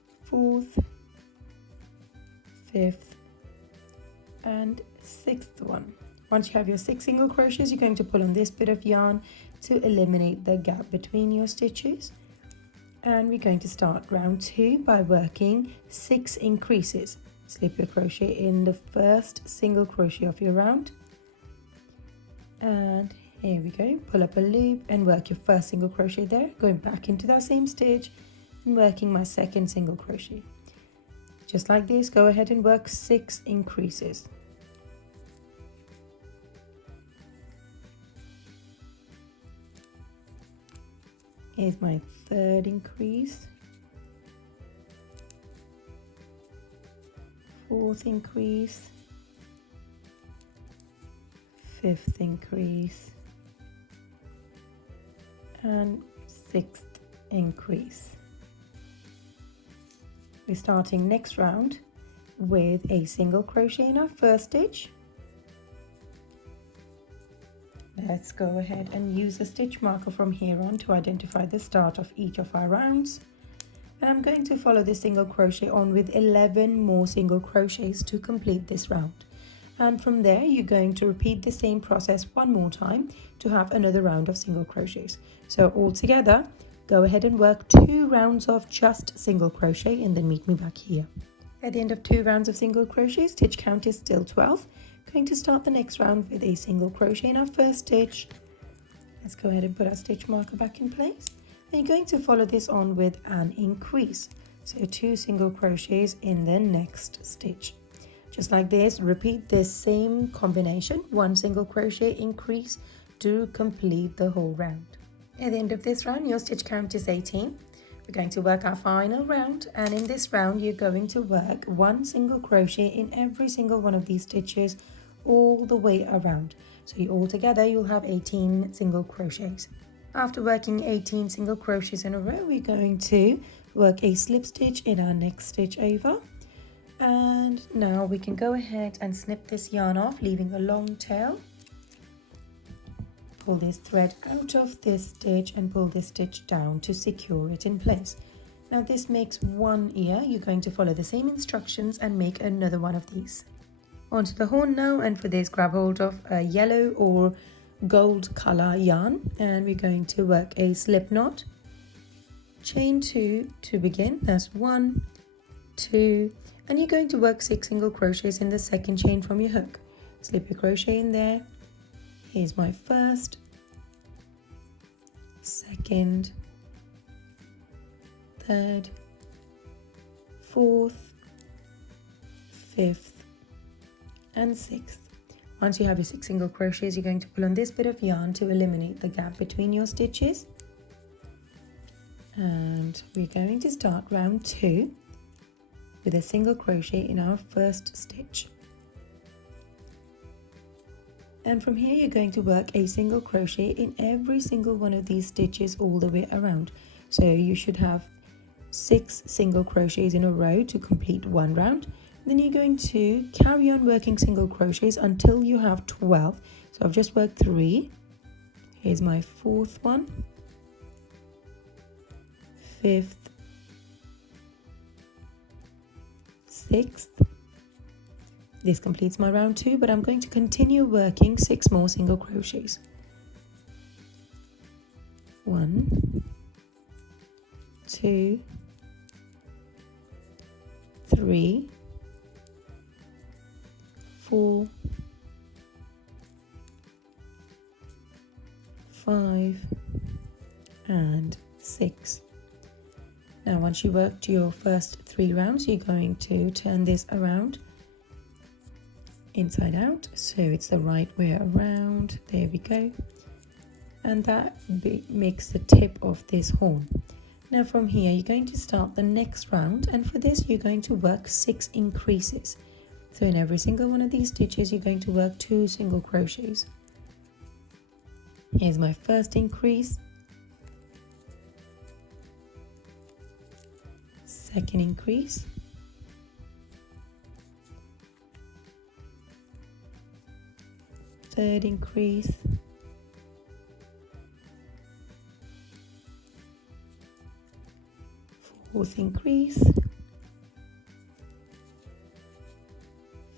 fourth, fifth, and sixth one. Once you have your 6 single crochets, you're going to pull on this bit of yarn to eliminate the gap between your stitches. And we're going to start round 2 by working 6 increases. Slip your crochet in the first single crochet of your round, and here we go, pull up a loop and work your first single crochet there, going back into that same stitch and working my second single crochet. Just like this, go ahead and work 6 increases. Here's my third increase, fourth increase, fifth increase, and sixth increase. We're starting next round with a single crochet in our first stitch. Let's go ahead and use a stitch marker from here on to identify the start of each of our rounds. And I'm going to follow this single crochet on with 11 more single crochets to complete this round. And from there, you're going to repeat the same process one more time to have another round of single crochets. So altogether, go ahead and work 2 rounds of just single crochet and then meet me back here. At the end of 2 rounds of single crochet, stitch count is still 12. Going to start the next round with a single crochet in our first stitch. Let's go ahead and put our stitch marker back in place. And you're going to follow this on with an increase. So 2 single crochets in the next stitch. Just like this, repeat this same combination, 1 single crochet increase to complete the whole round. At the end of this round, your stitch count is 18. We're going to work our final round, and in this round you're going to work 1 single crochet in every single one of these stitches all the way around. So altogether you'll have 18 single crochets. After working 18 single crochets in a row, we're going to work a slip stitch in our next stitch over. And now we can go ahead and snip this yarn off, leaving a long tail. Pull this thread out of this stitch and pull this stitch down to secure it in place. Now this makes 1 ear. You're going to follow the same instructions and make another one of these. Onto the horn now, and for this grab hold of a yellow or gold color yarn, and we're going to work a slip knot, chain 2 to begin. That's 1, 2, and you're going to work 6 single crochets in the second chain from your hook. Slip your crochet in there. Here's my first, second, third, fourth, fifth, and 6th. Once you have your 6 single crochets, you're going to pull on this bit of yarn to eliminate the gap between your stitches. And we're going to start round 2 with a single crochet in our first stitch. And from here you're going to work a single crochet in every single one of these stitches all the way around. So you should have 6 single crochets in a row to complete 1 round. Then you're going to carry on working single crochets until you have 12. So I've just worked 3. Here's my 4th one, 5th, 6th. This completes my round 2, but I'm going to continue working 6 more single crochets. 1, 2, 3, 4, 5, and 6. Now once you worked your first 3 rounds, you're going to turn this around inside out, so it's the right way around. There we go. And that makes the tip of this horn. Now from here you're going to start the next round, and for this you're going to work 6 increases. So in every single one of these stitches you're going to work 2 single crochets. Here's my first increase, second increase, third increase, fourth increase,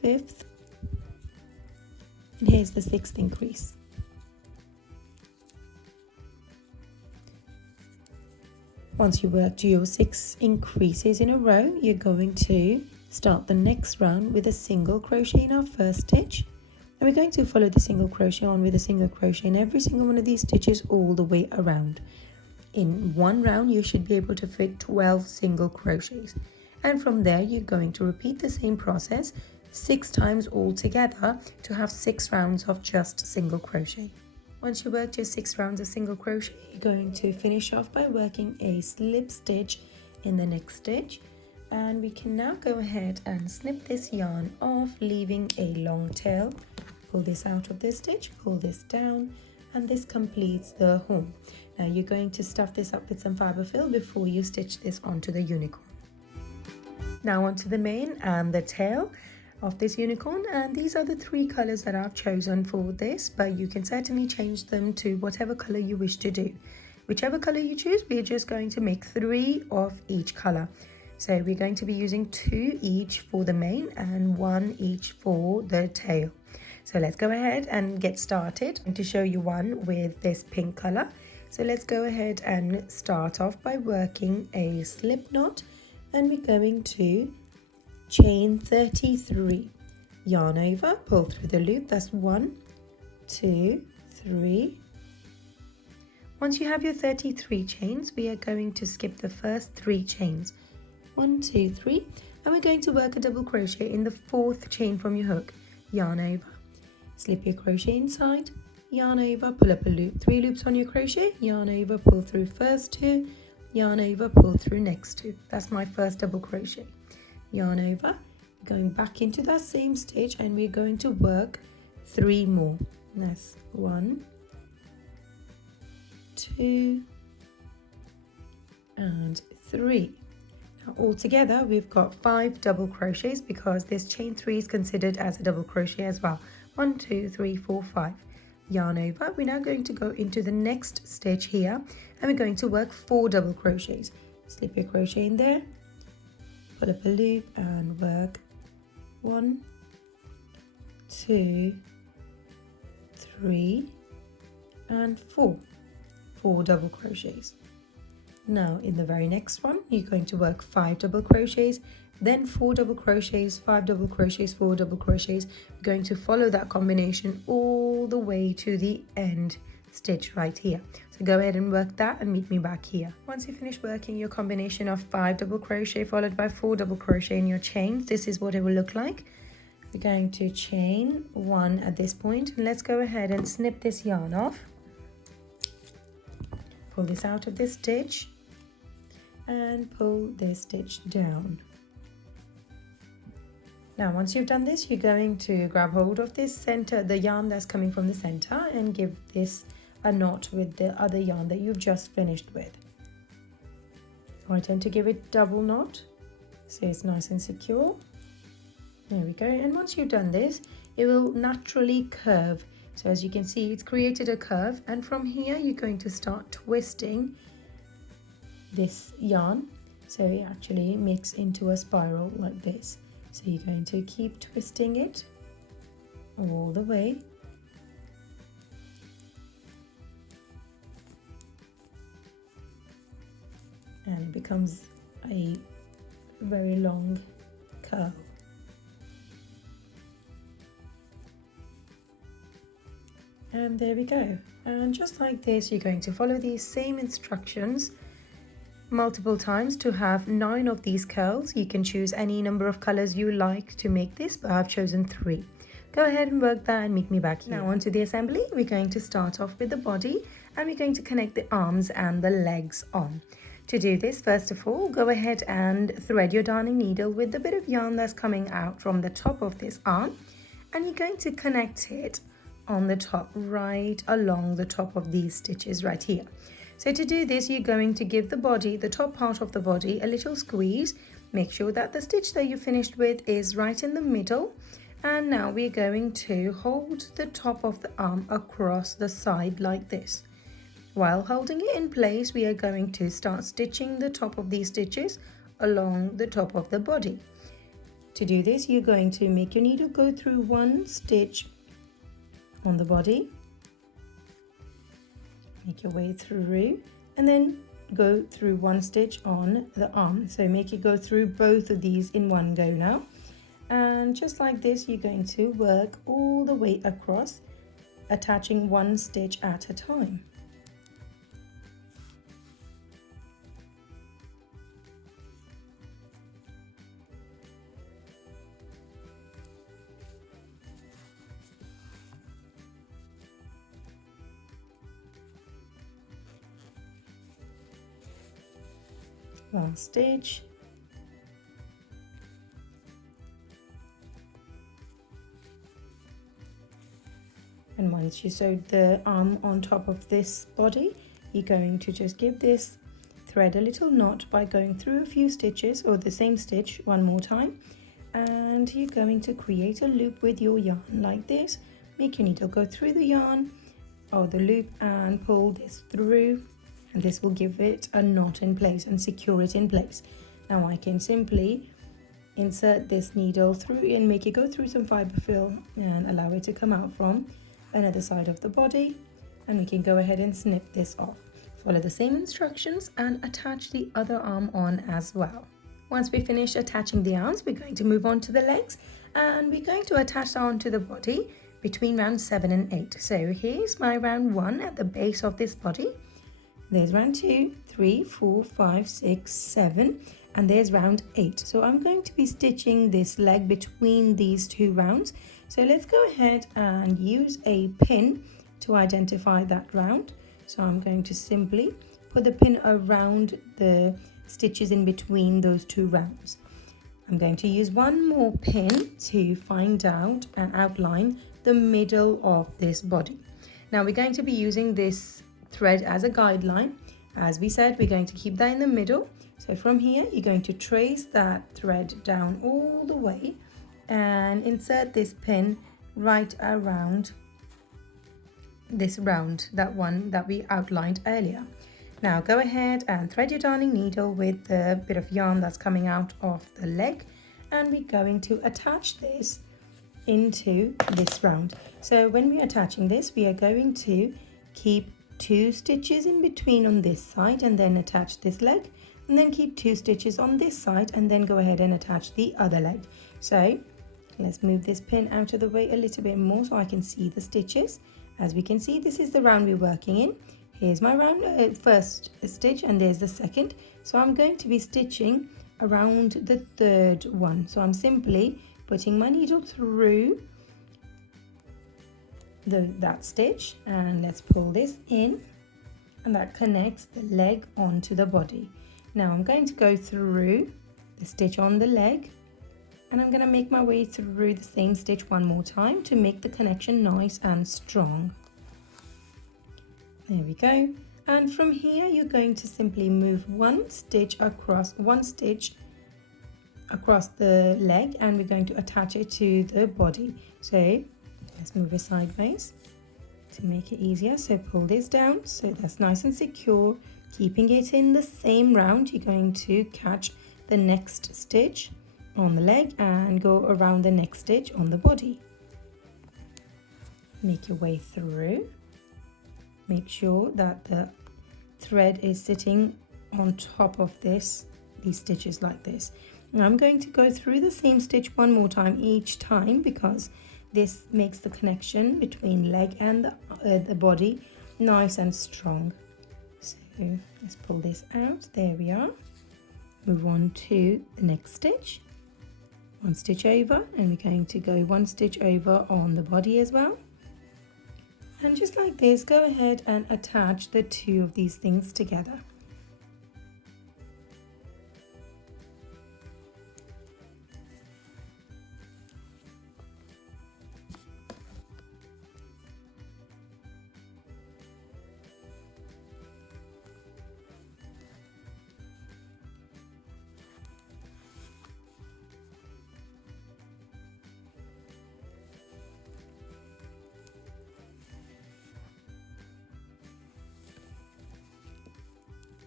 5th, and here's the 6th increase. Once you work to your 6 increases in a row, you're going to start the next round with a single crochet in our first stitch, and we're going to follow the single crochet on with a single crochet in every single one of these stitches all the way around. In one round you should be able to fit 12 single crochets, and from there you're going to repeat the same process 6 times all together to have 6 rounds of just single crochet. Once you worked your 6 rounds of single crochet, you're going to finish off by working a slip stitch in the next stitch, and we can now go ahead and snip this yarn off, leaving a long tail. Pull this out of this stitch, pull this down, and this completes the horn. Now you're going to stuff this up with some fiber fill before you stitch this onto the unicorn. Now onto the mane and the tail of this unicorn, and these are the 3 colors that I've chosen for this, but you can certainly change them to whatever color you wish to do. Whichever color you choose, we're just going to make 3 of each color. So we're going to be using 2 each for the mane and 1 each for the tail. So let's go ahead and get started. I'm going to show you one with this pink color. So let's go ahead and start off by working a slip knot, and we're going to chain 33, yarn over, pull through the loop. That's 1, 2, 3. Once you have your 33 chains, we are going to skip the first 3 chains. 1, 2, 3, and we're going to work a double crochet in the 4th chain from your hook. Yarn over, slip your crochet inside, yarn over, pull up a loop, 3 loops on your crochet, yarn over, pull through first 2, yarn over, pull through next 2. That's my first double crochet. Yarn over, going back into that same stitch, and we're going to work 3 more. That's 1, 2, and 3. Now altogether we've got 5 double crochets because this chain 3 is considered as a double crochet as well. 1, 2, 3, 4, 5. Yarn over, we're now going to go into the next stitch here, and we're going to work 4 double crochets. Slip your crochet in there, pull up a loop, and work 1, 2, 3, and 4 double crochets. Now in the very next one you're going to work 5 double crochets, then 4 double crochets, 5 double crochets, 4 double crochets. You're going to follow that combination all the way to the end stitch right here. So go ahead and work that and meet me back here. Once you finish working your combination of 5 double crochet followed by 4 double crochet in your chains, this is what it will look like. We're going to chain 1 at this point, and let's go ahead and snip this yarn off. Pull this out of this stitch and pull this stitch down. Now once you've done this, you're going to grab hold of this center, the yarn that's coming from the center, and give this a knot with the other yarn that you've just finished with. So I tend to give it double knot so it's nice and secure. There we go. And once you've done this, it will naturally curve. So as you can see, it's created a curve, and from here you're going to start twisting this yarn so it actually makes into a spiral like this. So you're going to keep twisting it all the way. And it becomes a very long curl. And there we go. And just like this, you're going to follow these same instructions multiple times to have 9 of these curls. You can choose any number of colors you like to make this, but I've chosen 3. Go ahead and work that and meet me back here. Now onto the assembly. We're going to start off with the body, and we're going to connect the arms and the legs on. To do this, first of all, go ahead and thread your darning needle with the bit of yarn that's coming out from the top of this arm, and you're going to connect it on the top, right along the top of these stitches right here. So to do this, you're going to give the body, the top part of the body, a little squeeze. Make sure that the stitch that you finished with is right in the middle. And now we're going to hold the top of the arm across the side like this. While holding it in place, we are going to start stitching the top of these stitches along the top of the body. To do this, you're going to make your needle go through one stitch on the body, make your way through, and then go through one stitch on the arm. So make it go through both of these in one go now. And just like this, you're going to work all the way across, attaching one stitch at a time. One stitch, and once you sewed the arm on top of this body, you're going to just give this thread a little knot by going through a few stitches, or the same stitch one more time, and you're going to create a loop with your yarn like this. Make your needle go through the yarn or the loop and pull this through, and this will give it a knot in place and secure it in place. Now I can simply insert this needle through and make it go through some fiber fill and allow it to come out from another side of the body, and we can go ahead and snip this off. Follow the same instructions and attach the other arm on as well. Once we finish attaching the arms, we're going to move on to the legs, and we're going to attach that onto the body between round 7 and 8. So here's my round 1 at the base of this body. There's round 2, 3, 4, 5, 6, 7, and there's round 8. So I'm going to be stitching this leg between these two rounds. So let's go ahead and use a pin to identify that round. So I'm going to simply put the pin around the stitches in between those two rounds. I'm going to use one more pin to find out and outline the middle of this body. Now we're going to be using this thread as a guideline. As we said, we're going to keep that in the middle. So from here, you're going to trace that thread down all the way and insert this pin right around this round, that one that we outlined earlier. Now go ahead and thread your darning needle with the bit of yarn that's coming out of the leg, and we're going to attach this into this round. So when we're attaching this, we are going to keep 2 stitches in between on this side and then attach this leg, and then keep 2 stitches on this side and then go ahead and attach the other leg. So let's move this pin out of the way a little bit more so I can see the stitches. As we can see, this is the round we're working in. Here's my round first stitch, and there's the second. So I'm going to be stitching around the third one. So I'm simply putting my needle through that stitch, and let's pull this in, and that connects the leg onto the body. Now I'm going to go through the stitch on the leg, and I'm going to make my way through the same stitch one more time to make the connection nice and strong. There we go. And from here you're going to simply move one stitch across the leg, and we're going to attach it to the body. So let's move it sideways to make it easier. So pull this down so that's nice and secure. Keeping it in the same round, you're going to catch the next stitch on the leg and go around the next stitch on the body. Make your way through. Make sure that the thread is sitting on top of these stitches like this. Now I'm going to go through the same stitch one more time each time, because this makes the connection between leg and the body nice and strong. So let's pull this out. There we are. Move on to the next stitch. One stitch over, and we're going to go one stitch over on the body as well. And just like this, go ahead and attach the two of these things together.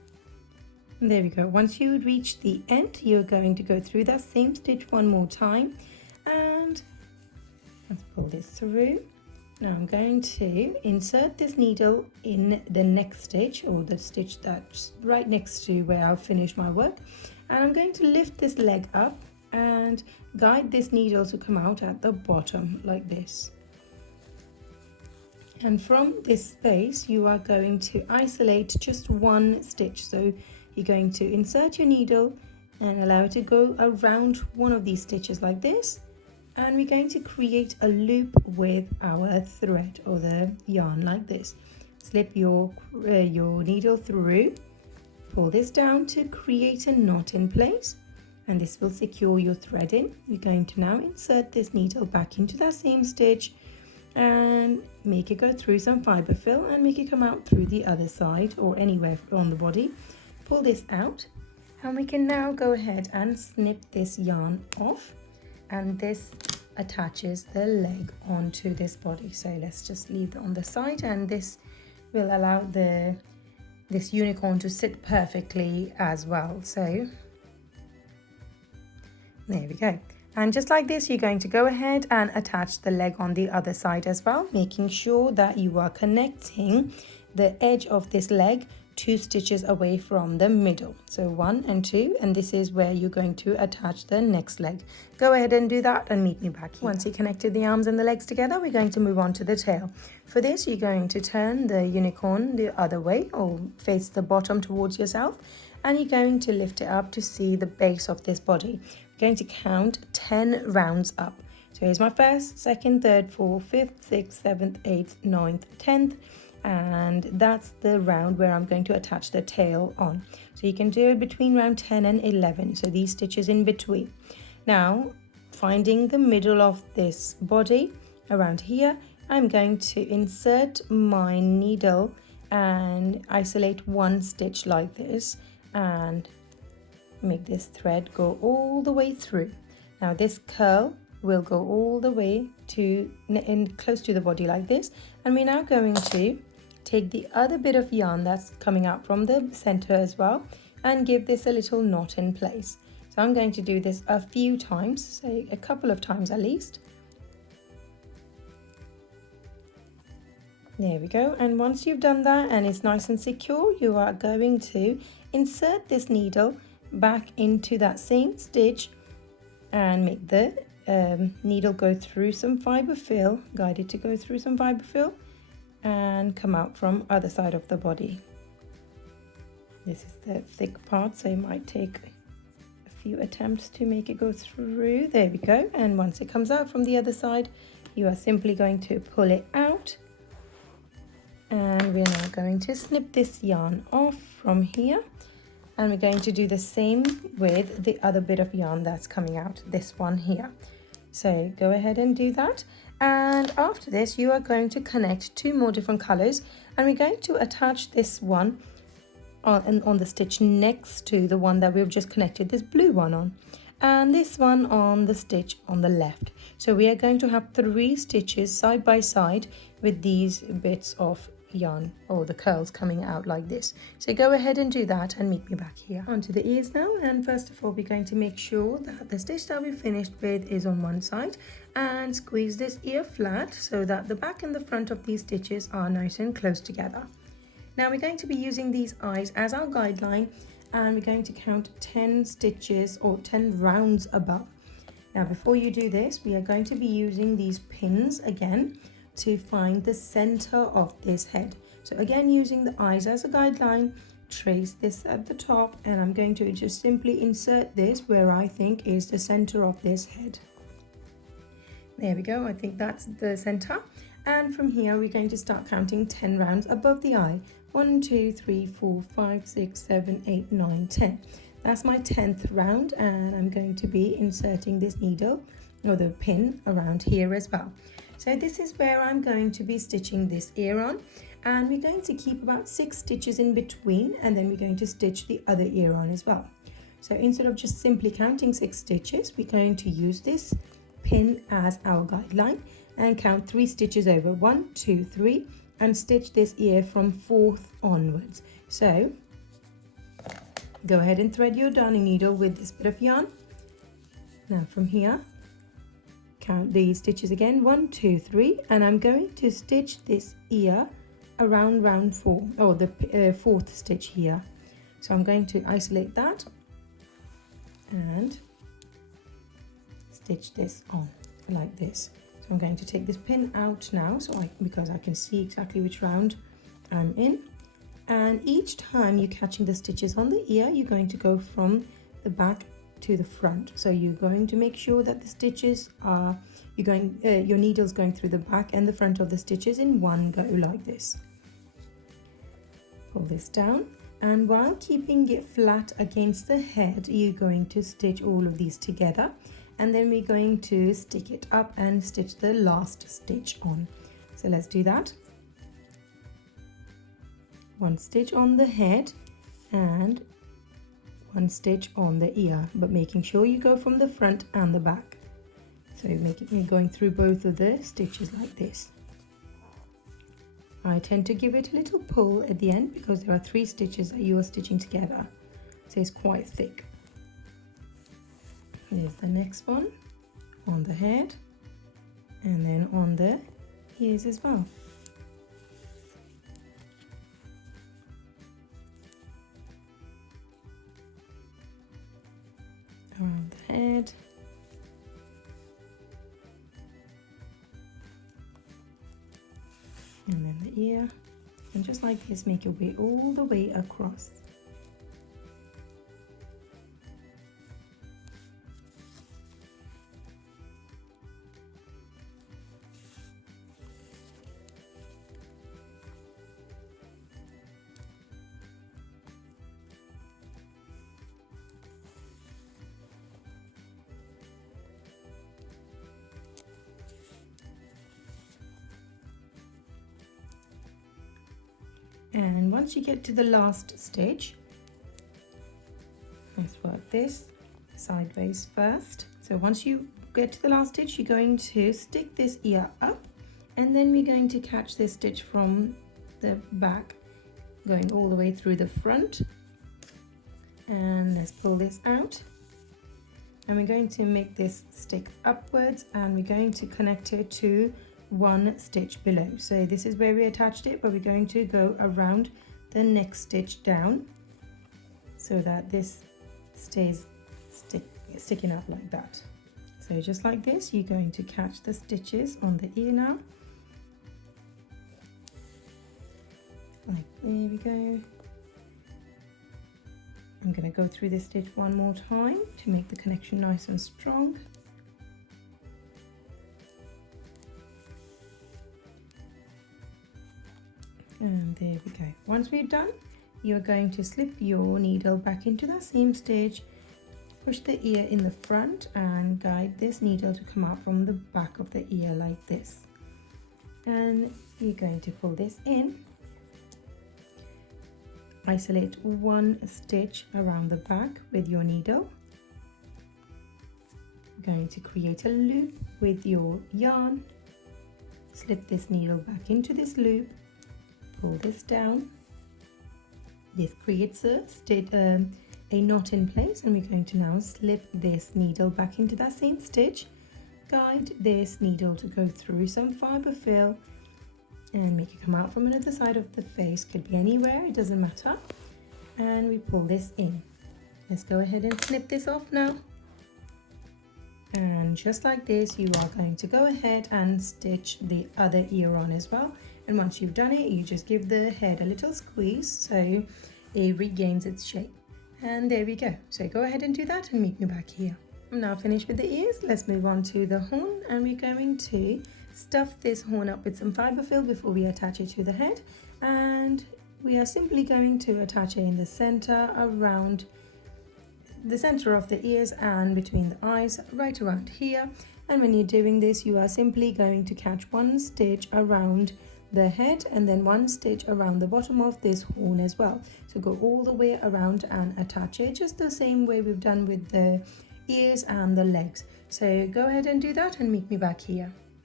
And there we go. Once you reach the end, you're going to go through that same stitch one more time, and let's pull this through. Now I'm going to insert this needle in the next stitch, or the stitch that's right next to where I'll finish my work, and I'm going to lift this leg up and guide this needle to come out at the bottom like this. And from this space you are going to isolate just one stitch. So you're going to insert your needle and allow it to go around one of these stitches like this, and we're going to create a loop with our thread or the yarn like this. Slip your needle through, pull this down to create a knot in place, and this will secure your thread in. We're going to now insert this needle back into that same stitch and make it go through some fiber fill and make it come out through the other side or anywhere on the body. Pull this out, and we can now go ahead and snip this yarn off, and this attaches the leg onto this body. So let's just leave it on the side, and this will allow this unicorn to sit perfectly as well. So there we go. And just like this, you're going to go ahead and attach the leg on the other side as well, making sure that you are connecting the edge of this leg 2 stitches away from the middle. So 1 and 2, and this is where you're going to attach the next leg. Go ahead and do that and meet me back here. Once you connected the arms and the legs together, we're going to move on to the tail. For this, you're going to turn the unicorn the other way, or face the bottom towards yourself, and you're going to lift it up to see the base of this body. We're going to count 10 rounds up. So here's my 1st, 2nd, 3rd, 4th, 5th, 6th, 7th, 8th, 9th, 10th, and that's the round where I'm going to attach the tail on. So you can do it between round 10 and 11, so these stitches in between. Now, finding the middle of this body around here, I'm going to insert my needle and isolate 1 stitch like this and make this thread go all the way through. Now this curl will go all the way to close to the body like this, and we're now going to take the other bit of yarn that's coming out from the center as well and give this a little knot in place. So I'm going to do this a few times, say a couple of times at least. There we go. And once you've done that and it's nice and secure, you are going to insert this needle back into that same stitch and make the needle go through some fiber fill, guide it to go through some fiber fill and come out from other side of the body. This is the thick part, so it might take a few attempts to make it go through. There we go. And once it comes out from the other side, you are simply going to pull it out, and we're now going to snip this yarn off from here, and we're going to do the same with the other bit of yarn that's coming out, this one here. So go ahead and do that, and after this you are going to connect 2 more different colors, and we're going to attach this one on the stitch next to the one that we've just connected this blue one on, and this one on the stitch on the left. So we are going to have 3 stitches side by side with these bits of yarn or the curls coming out like this. So go ahead and do that and meet me back here. Onto the ears now, and first of all we're going to make sure that the stitch that we finished with is on one side, and squeeze this ear flat so that the back and the front of these stitches are nice and close together. Now we're going to be using these eyes as our guideline, and we're going to count 10 stitches or 10 rounds above. Now before you do this, we are going to be using these pins again to find the center of this head. So again, using the eyes as a guideline, trace this at the top, and I'm going to just simply insert this where I think is the center of this head. There we go, I think that's the center. And from here we're going to start counting 10 rounds above the eye. 1, 2, 3, 4, 5, 6, 7, 8, 9, 10. That's my 10th round, and I'm going to be inserting this needle or the pin around here as well. So this is where I'm going to be stitching this ear on, and we're going to keep about 6 stitches in between, and then we're going to stitch the other ear on as well. So instead of just simply counting 6 stitches, we're going to use this pin as our guideline and count 3 stitches over. 1, 2, 3, and stitch this ear from 4th onwards. So Go ahead and thread your darning needle with this bit of yarn. Now from here, count the stitches again, 1, 2, 3, and I'm going to stitch this ear around round 4, or the fourth stitch here. So I'm going to isolate that and stitch this on like this. So I'm going to take this pin out now, because I can see exactly which round I'm in. And each time you're catching the stitches on the ear, you're going to go from the back to the front. So you're going to make sure that the stitches are, your needle's going through the back and the front of the stitches in one go like this. Pull this down, and while keeping it flat against the head, you're going to stitch all of these together, and then we're going to stick it up and stitch the last stitch on. So let's do that. One stitch on the head and one stitch on the ear, but making sure you go from the front and the back. So you're going through both of the stitches like this. I tend to give it a little pull at the end because there are 3 stitches that you are stitching together, so it's quite thick. Here's the next one on the head, and then on the ears as well. Around the head. And then the ear, and just like this, make your way all the way across. And once you get to the last stitch, let's work this sideways first. So once you get to the last stitch, you're going to stick this ear up, and then we're going to catch this stitch from the back, going all the way through the front. And let's pull this out, and we're going to make this stick upwards, and we're going to connect it to 1 stitch below. So this is where we attached it, but we're going to go around the next stitch down so that this stays sticking up like that. So just like this, you're going to catch the stitches on the ear now. Like, there we go. I'm going to go through this stitch one more time to make the connection nice and strong. And there we go. Once we're done, you're going to slip your needle back into that same stitch, push the ear in the front, and guide this needle to come out from the back of the ear like this. And you're going to pull this in, isolate 1 stitch around the back with your needle. You're going to create a loop with your yarn, slip this needle back into this loop, pull this down. This creates a knot in place, and we're going to now slip this needle back into that same stitch, guide this needle to go through some fibre fill and make it come out from another side of the face. Could be anywhere, it doesn't matter. And we pull this in. Let's go ahead and snip this off now. And just like this, you are going to go ahead and stitch the other ear on as well. And once you've done it, you just give the head a little squeeze so it regains its shape. And there we go. So go ahead and do that and meet me back here. I'm now finished with the ears. Let's move on to the horn, and we're going to stuff this horn up with some fibre fill before we attach it to the head. And we are simply going to attach it in the center, around the center of the ears and between the eyes, right around here. And when you're doing this, you are simply going to catch 1 stitch around the head and then 1 stitch around the bottom of this horn as well. So go all the way around and attach it just the same way we've done with the ears and the legs. So go ahead and do that and meet me back here.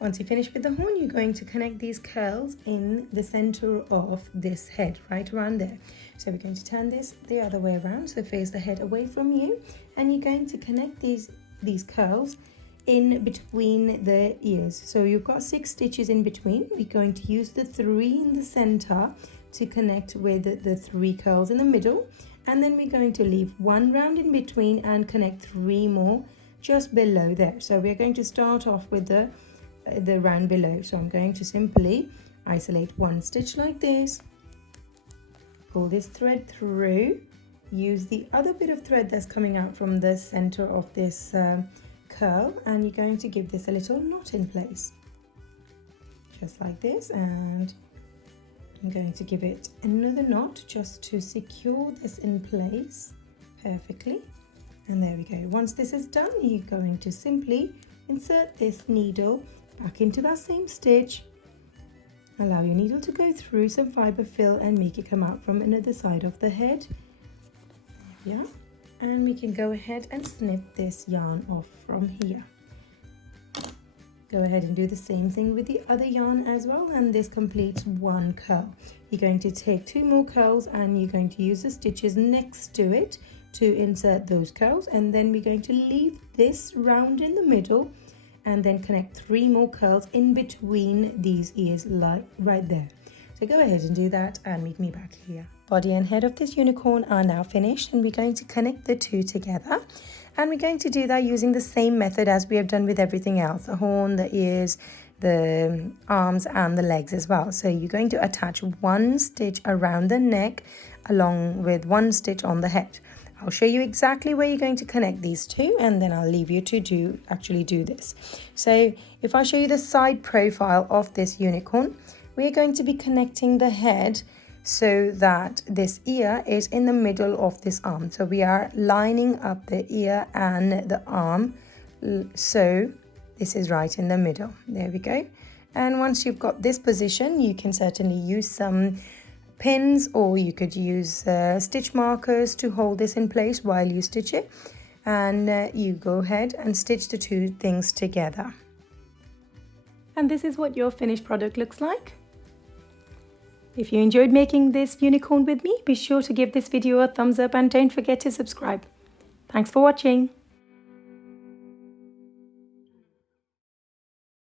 Once you finish with the horn, you're going to connect these curls in the center of this head, right around there. So we're going to turn this the other way around, so face the head away from you, and you're going to connect these curls in between the ears. So you've got 6 stitches in between. We're going to use the 3 in the center to connect with the 3 curls in the middle, and then we're going to leave 1 round in between and connect 3 more just below there. So we're going to start off with the round below. So I'm going to simply isolate 1 stitch like this, pull this thread through, use the other bit of thread that's coming out from the center of this curl, and you're going to give this a little knot in place, just like this, and I'm going to give it another knot just to secure this in place perfectly. And there we go. Once this is done, you're going to simply insert this needle back into that same stitch, allow your needle to go through some fiber fill and make it come out from another side of the head. There we are. And we can go ahead and snip this yarn off from here. Go ahead and do the same thing with the other yarn as well, and this completes 1 curl. You're going to take 2 more curls and you're going to use the stitches next to it to insert those curls, and then we're going to leave this round in the middle and then connect 3 more curls in between these ears, like right there. So go ahead and do that and meet me back here. Body and head of this unicorn are now finished, and we're going to connect the 2 together. And we're going to do that using the same method as we have done with everything else, the horn, the ears, the arms and the legs as well. So you're going to attach 1 stitch around the neck along with 1 stitch on the head. I'll show you exactly where you're going to connect these 2, and then I'll leave you to actually do this. So if I show you the side profile of this unicorn, we're going to be connecting the head so that this ear is in the middle of this arm. So we are lining up the ear and the arm, so this is right in the middle. There we go. And once you've got this position, you can certainly use some pins, or you could use stitch markers to hold this in place while you stitch it, and you go ahead and stitch the 2 things together. And this is what your finished product looks like. If you enjoyed making this unicorn with me, be sure to give this video a thumbs up and don't forget to subscribe. Thanks for watching.